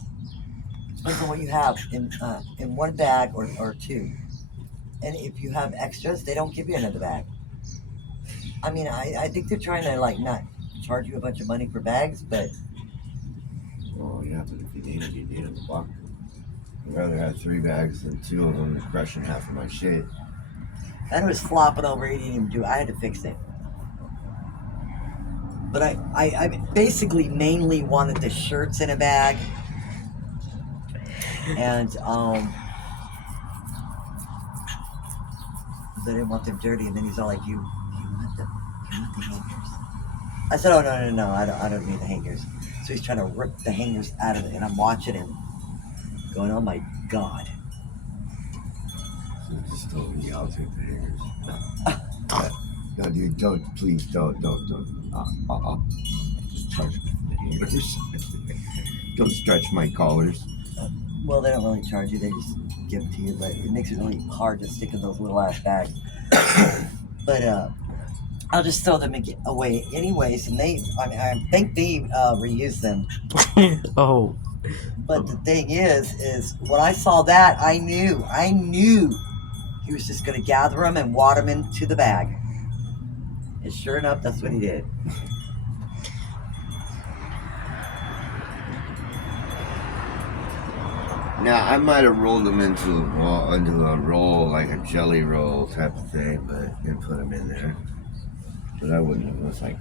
Depends on what you have in one bag or two. And if you have extras, they don't give you another bag. I mean, I think they're trying to like not charge you a bunch of money for bags, but Oh yeah, but if you need them, you need them. Fuck. I'd rather have 3 bags than 2 of them crushing half of my shit. that was flopping over. He didn't even do. I had to fix it. But I basically mainly wanted the shirts in a bag, and I didn't want them dirty. And then he's all like, "You want the hangers?" I said, "Oh no, I don't need the hangers." So he's trying to rip the hangers out of it, and I'm watching him, going, "Oh my god!" So just told me I'll take the hangers. No, dude, don't. Please, don't. I'll just charge me for the hangers. Don't stretch my collars. Well, they don't really charge you; they just give it to you. But it makes it really hard to stick in those little ass bags. But I'll just throw them away anyways, and I think they reuse them. Oh. But the thing is when I saw that, I knew he was just going to gather them and wad them into the bag. And sure enough, that's what he did. Now I might have rolled them into a roll, like a jelly roll type of thing, and put them in there. But I wouldn't have just like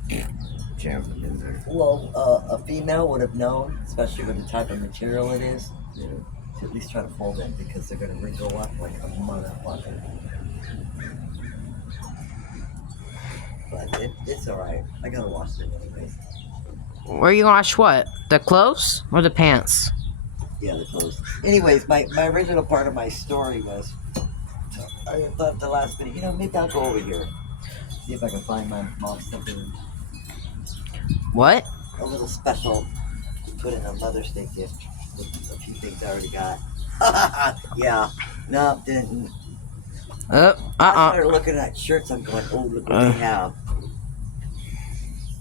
jammed them in there. Well, a female would have known, especially with the type of material it is, to at least try to fold them because they're going to wrinkle up like a motherfucker. But it's alright. I gotta wash them anyways. Where you gonna wash what? The clothes or the pants? Yeah, the clothes. Anyways, my original part of my story was, I thought the last minute, maybe I'll go over here. See if I can find my mom something, What? a little special to put in a Mother's Day gift with a few things I already got. Yeah. No, didn't. Uh, I uh-uh. started looking at shirts. I'm going, oh, look what they have.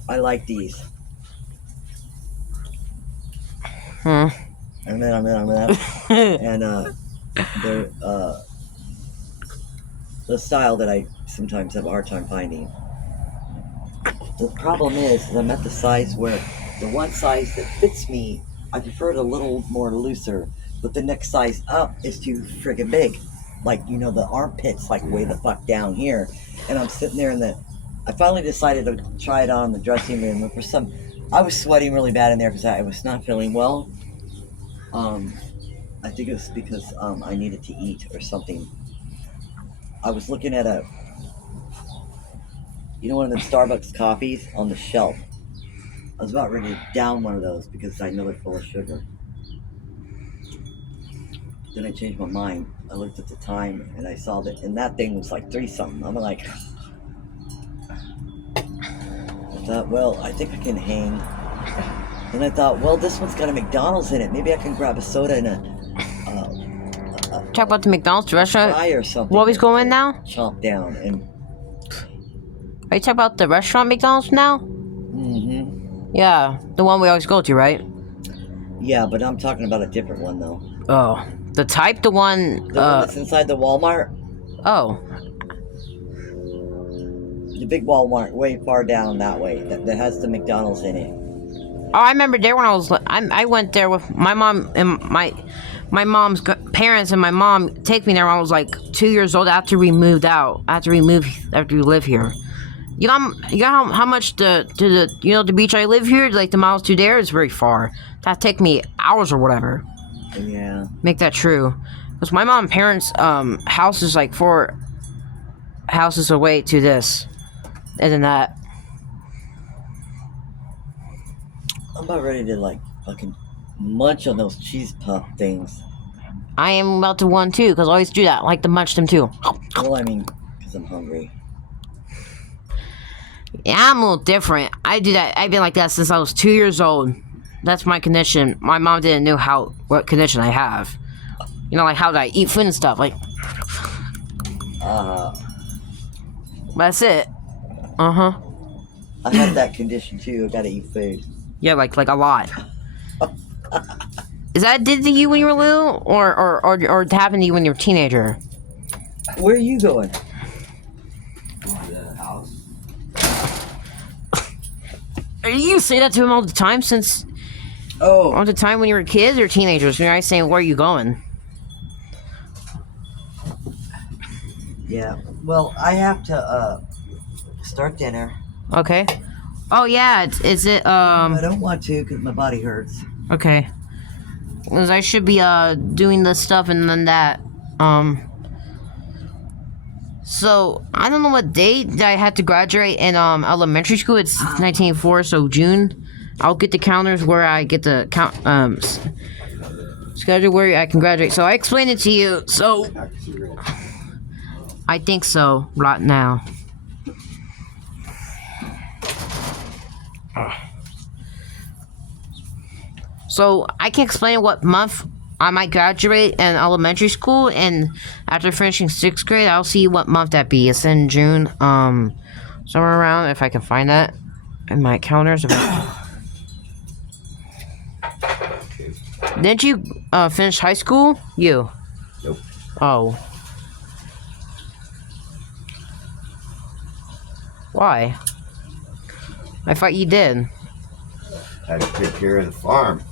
I like these. Hmm. And they're the style that I sometimes have a hard time finding. The problem is I'm at the size where the one size that fits me, I prefer it a little more looser, but the next size up is too friggin' big. Like, you know, the armpits like way the fuck down here. And I'm sitting there I finally decided to try it on in the dressing room. And I was sweating really bad in there because I was not feeling well. I think it was because I needed to eat or something. I was looking at one of the Starbucks coffees on the shelf. I was about ready to down one of those because I know they're full of sugar. Then I changed my mind. I looked at the time and I saw and that thing was like 3 something. I'm like, I thought, well, I think I can hang. Then I thought, well, this one's got a McDonald's in it. Maybe I can grab a soda and Talk about the McDonald's restaurant. fry or something. What was going now? Chomp down and. Are you talking about the restaurant McDonald's now? Mm-hmm. Yeah, the one we always go to, right? Yeah, but I'm talking about a different one though. Oh, the type, the one. The one that's inside the Walmart. Oh. The big Walmart, way far down that way, that has the McDonald's in it. Oh, I remember there when I went there with my mom and my mom's parents and my mom take me there when I was like 2 years old after we moved out, after we live here. You know how much the beach I live here, like the miles to there is very far. That take me hours or whatever. Yeah. Make that true. Because my mom and parents' house is like 4 houses away to this. Isn't that? I'm about ready to like fucking munch on those cheese puff things. I am about to one too, because I always do that. I like to munch them too. Well, I mean, because I'm hungry. Yeah, I'm a little different. I do that. I've been like that since I was 2 years old. That's my condition. My mom didn't know what condition I have. You know, like how I eat food and stuff. Like, that's it. Uh-huh. I have that condition too. I gotta eat food. Yeah, like a lot. Is that did to you when you were little, or it happened to you when you were a teenager? Where are you going? The house. You say that to him all the time since all the time when you were kids or teenagers. You're always saying, "Where are you going?" Yeah. Well, I have to start dinner. Okay. Oh yeah, is it I don't want to because my body hurts. okay. Because I should be doing this stuff and then that. So I don't know what date that I had to graduate in elementary school. It's 1994, so June. I'll get the counters where I get the schedule where I can graduate. So I explained it to you. So I think so right now. So I can explain what month I might graduate in elementary school, and after finishing 6th grade, I'll see what month that be. It's in June, somewhere around, if I can find that in my calendars. Didn't you finish high school? You? Nope. Oh. Why? I thought you did. Had to take care of the farm.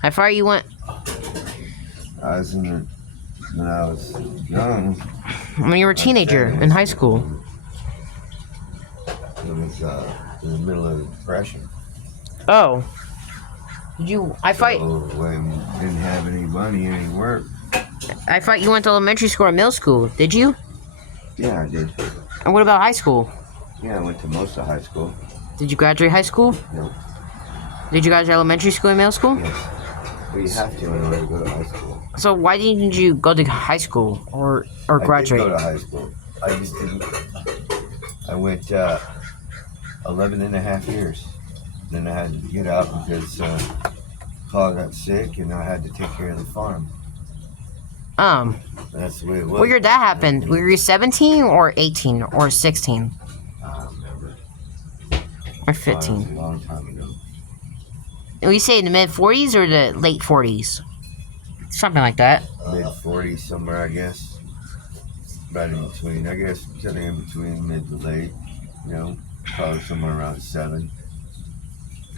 I thought you went I was when I was young. when you were a teenager in high school. It was in the middle of the Depression. Oh. Did you? I thought. So when didn't have any money, any work. I thought you went to elementary school or middle school. Did you? Yeah, I did. And what about high school? Yeah, I went to most of high school. Did you graduate high school? Nope. Did you graduate elementary school and middle school? Yes. Well, you have to in order to go to high school. So why didn't you go to high school or graduate? I did go to high school. I just didn't. I went 11 and a half years. Then I had to get out because Paul got sick and I had to take care of the farm. That's the way it was. what year that happened? Were you 17 or 18 or 16 I don't remember. or It was 15? a long time ago. And we say in the mid 40s or the late 40s? Something like that. Mid 40s somewhere, I guess. Right in between. I guess kind of in between mid to late. You know, probably somewhere around 7.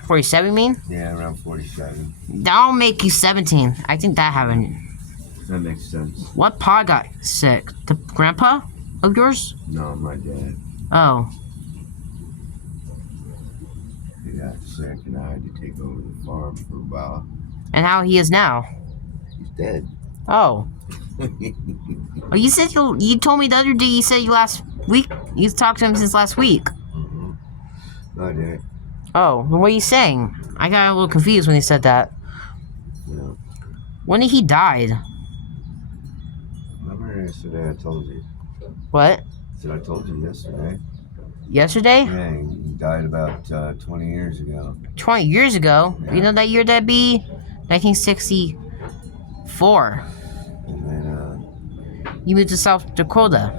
47, you mean? Yeah, around 47. That'll make you 17. I think that happened. That makes sense. What pa got sick? The grandpa of yours? No, my dad. Oh. He got sick and I had to take over the farm for a while. And how he is now? He's dead. Oh. Oh, you said you told me the other day you said you last week you talked to him since last week. Mm-hmm. I did. Oh, what are you saying? I got a little confused when he said that. Yeah. When did he died? Remember yesterday I told you? What? I said I told you yesterday. Yesterday? Yeah, he died about 20 years ago. 20 years ago. Yeah. You know that year that'd be 1964. And then, You moved to South Dakota.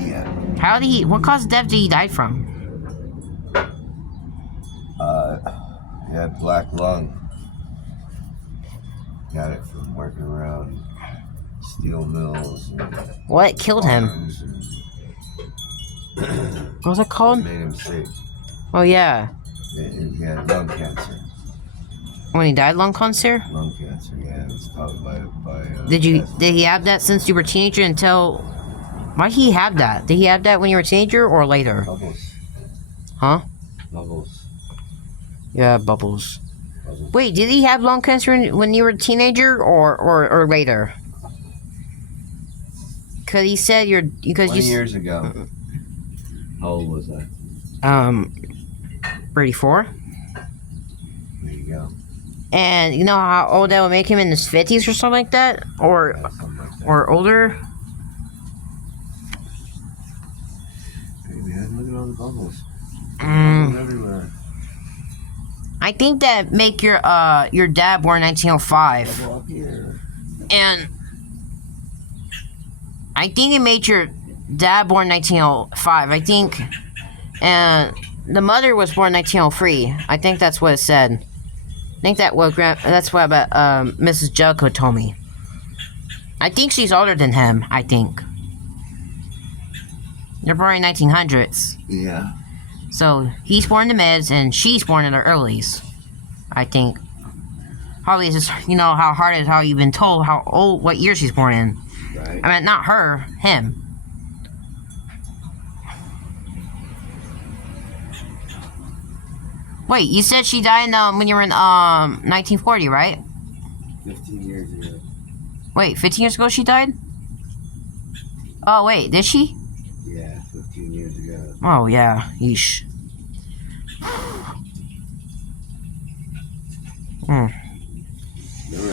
yeah. How did he? What caused death did he die from? He had black lung. Got it from working around steel mills and What killed him? farms and What was it called? made him sick. Oh yeah. And he had lung cancer. When he died, lung cancer. Lung cancer, yeah. It was caused by Did cancer. he have that since you were a teenager until? Why did he have that? Did he have that when you were a teenager or later? Bubbles. Huh? Bubbles. Yeah, bubbles. Bubbles. Wait, did he have lung cancer when you were a teenager or later? Cause he said 20 years ago. How old was I? 34. There you go. And you know how old that would make him in his 50s or something like that, or Yeah, something like that. or older. Hey man, look at all the bubbles. Mm, Bubbles everywhere. I think that make your dad born in 1905, Bubble up here. and I think it made your dad born in 1905. I think, and the mother was born in 1903. I think that's what it said. I think that's what Mrs. Jellicoe told me. I think she's older than him. I think they're born in 1900s. Yeah. So he's born in the mids and she's born in the earlies. I think. Probably it's just how hard it is how you've been told how old what year she's born in. Right. I mean not her, him. Wait, you said she died when you were in 1940, right? 15 years ago. Wait, 15 years ago she died? Oh wait, did she? Yeah, 15 years ago. Oh yeah, yeesh. Remember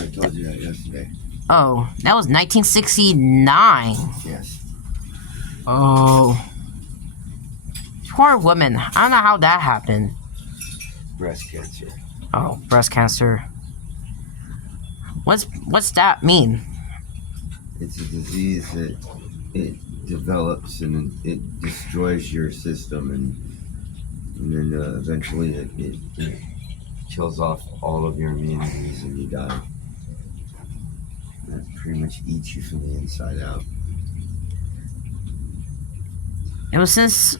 I told you that yesterday? Oh, that was 1969. Yes. Oh. Poor woman. I don't know how that happened. Breast cancer. Oh, breast cancer. What's that mean? It's a disease that it develops and it destroys your system and then eventually it kills off all of your immunities and you die. That pretty much eats you from the inside out. It was since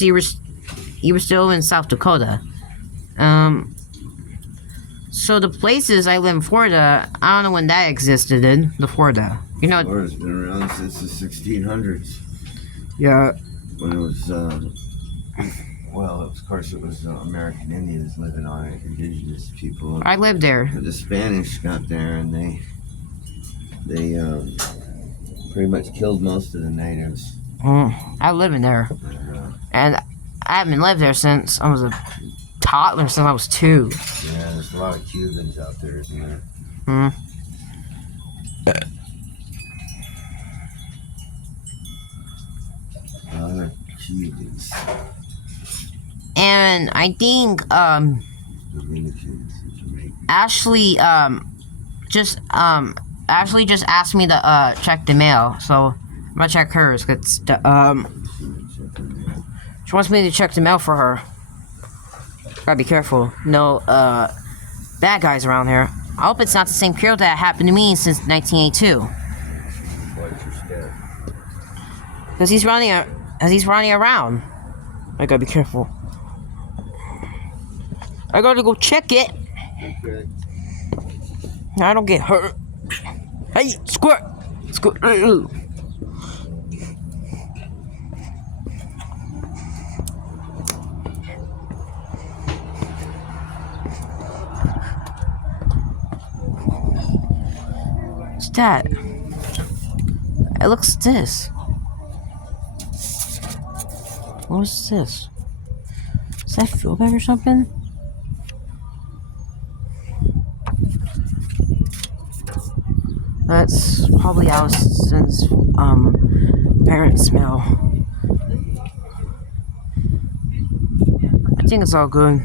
you were still in South Dakota. So the places I live in Florida, I don't know when that existed in the Florida. Florida's been around since the 1600s. Yeah. When it was, of course it was American Indians living on it, indigenous people. I lived there. But the Spanish got there and they pretty much killed most of the natives. I live in there. And I haven't lived there since I was a toddler, since I was 2. Yeah, there's a lot of Cubans out there, isn't there? Hmm. A lot of Cubans. And I think Dominicans and Jamaicans. Ashley just Ashley just asked me to check the mail, so I'm gonna check hers. Cause she wants me to check the mail for her. Gotta be careful. No bad guys around here. I hope it's not the same kill that happened to me since 1982. What's your step? Cause he's running around. I gotta be careful. I gotta go check it. Okay. I don't get hurt. Hey, squirt! Squirt. What's that? It looks this. What is this? Is that fuel bag or something? That's probably Allison's parents' smell. I think it's all good.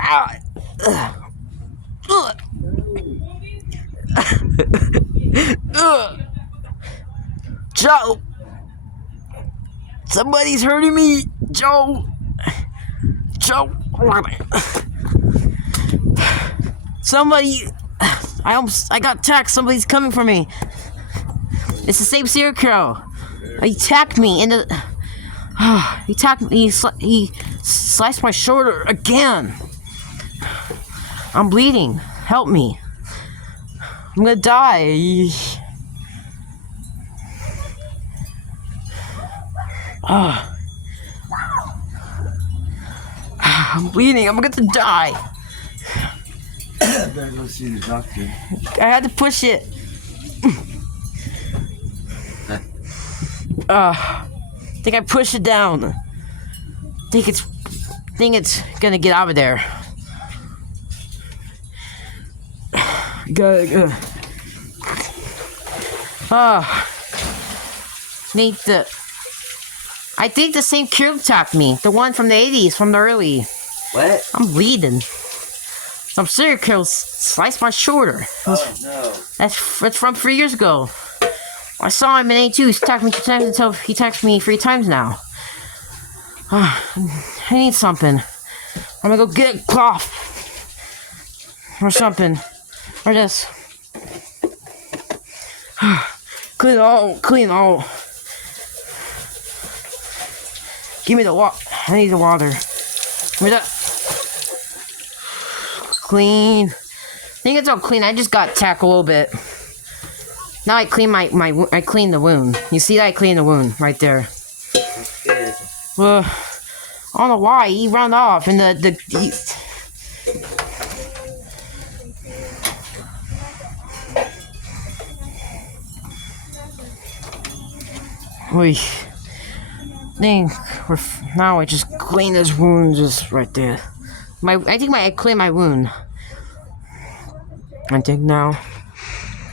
Ah. Joe! Somebody's hurting me! Joe! Joe! Somebody! I got attacked. Somebody's coming for me. It's the same serial killer. He attacked me in the... he attacked me. He sliced my shoulder again. I'm bleeding. Help me. I'm gonna die. I'm bleeding. I'm gonna die. I better go see the doctor. I had to push it. I think I pushed it down. Think it's gonna get out of there. Good. I think the same kid attacked me. The one from the 80s, from the early. What? I'm bleeding. Some serial killer sliced my shoulder. Oh no. That's from 3 years ago. I saw him in 82. He's attacked me 2 times until he attacked me 3 times now. I need something. I'm gonna go get cloth. Or something. Or this. Clean it all. Give me the water. I need the water. Give me that. Clean. I think it's all clean. I just got attacked a little bit. Now I clean I clean the wound. You see that I clean the wound right there. That's good. Well, I don't know why he ran off and we now I just clean his wound just right there. I think I clean my wound. I think now.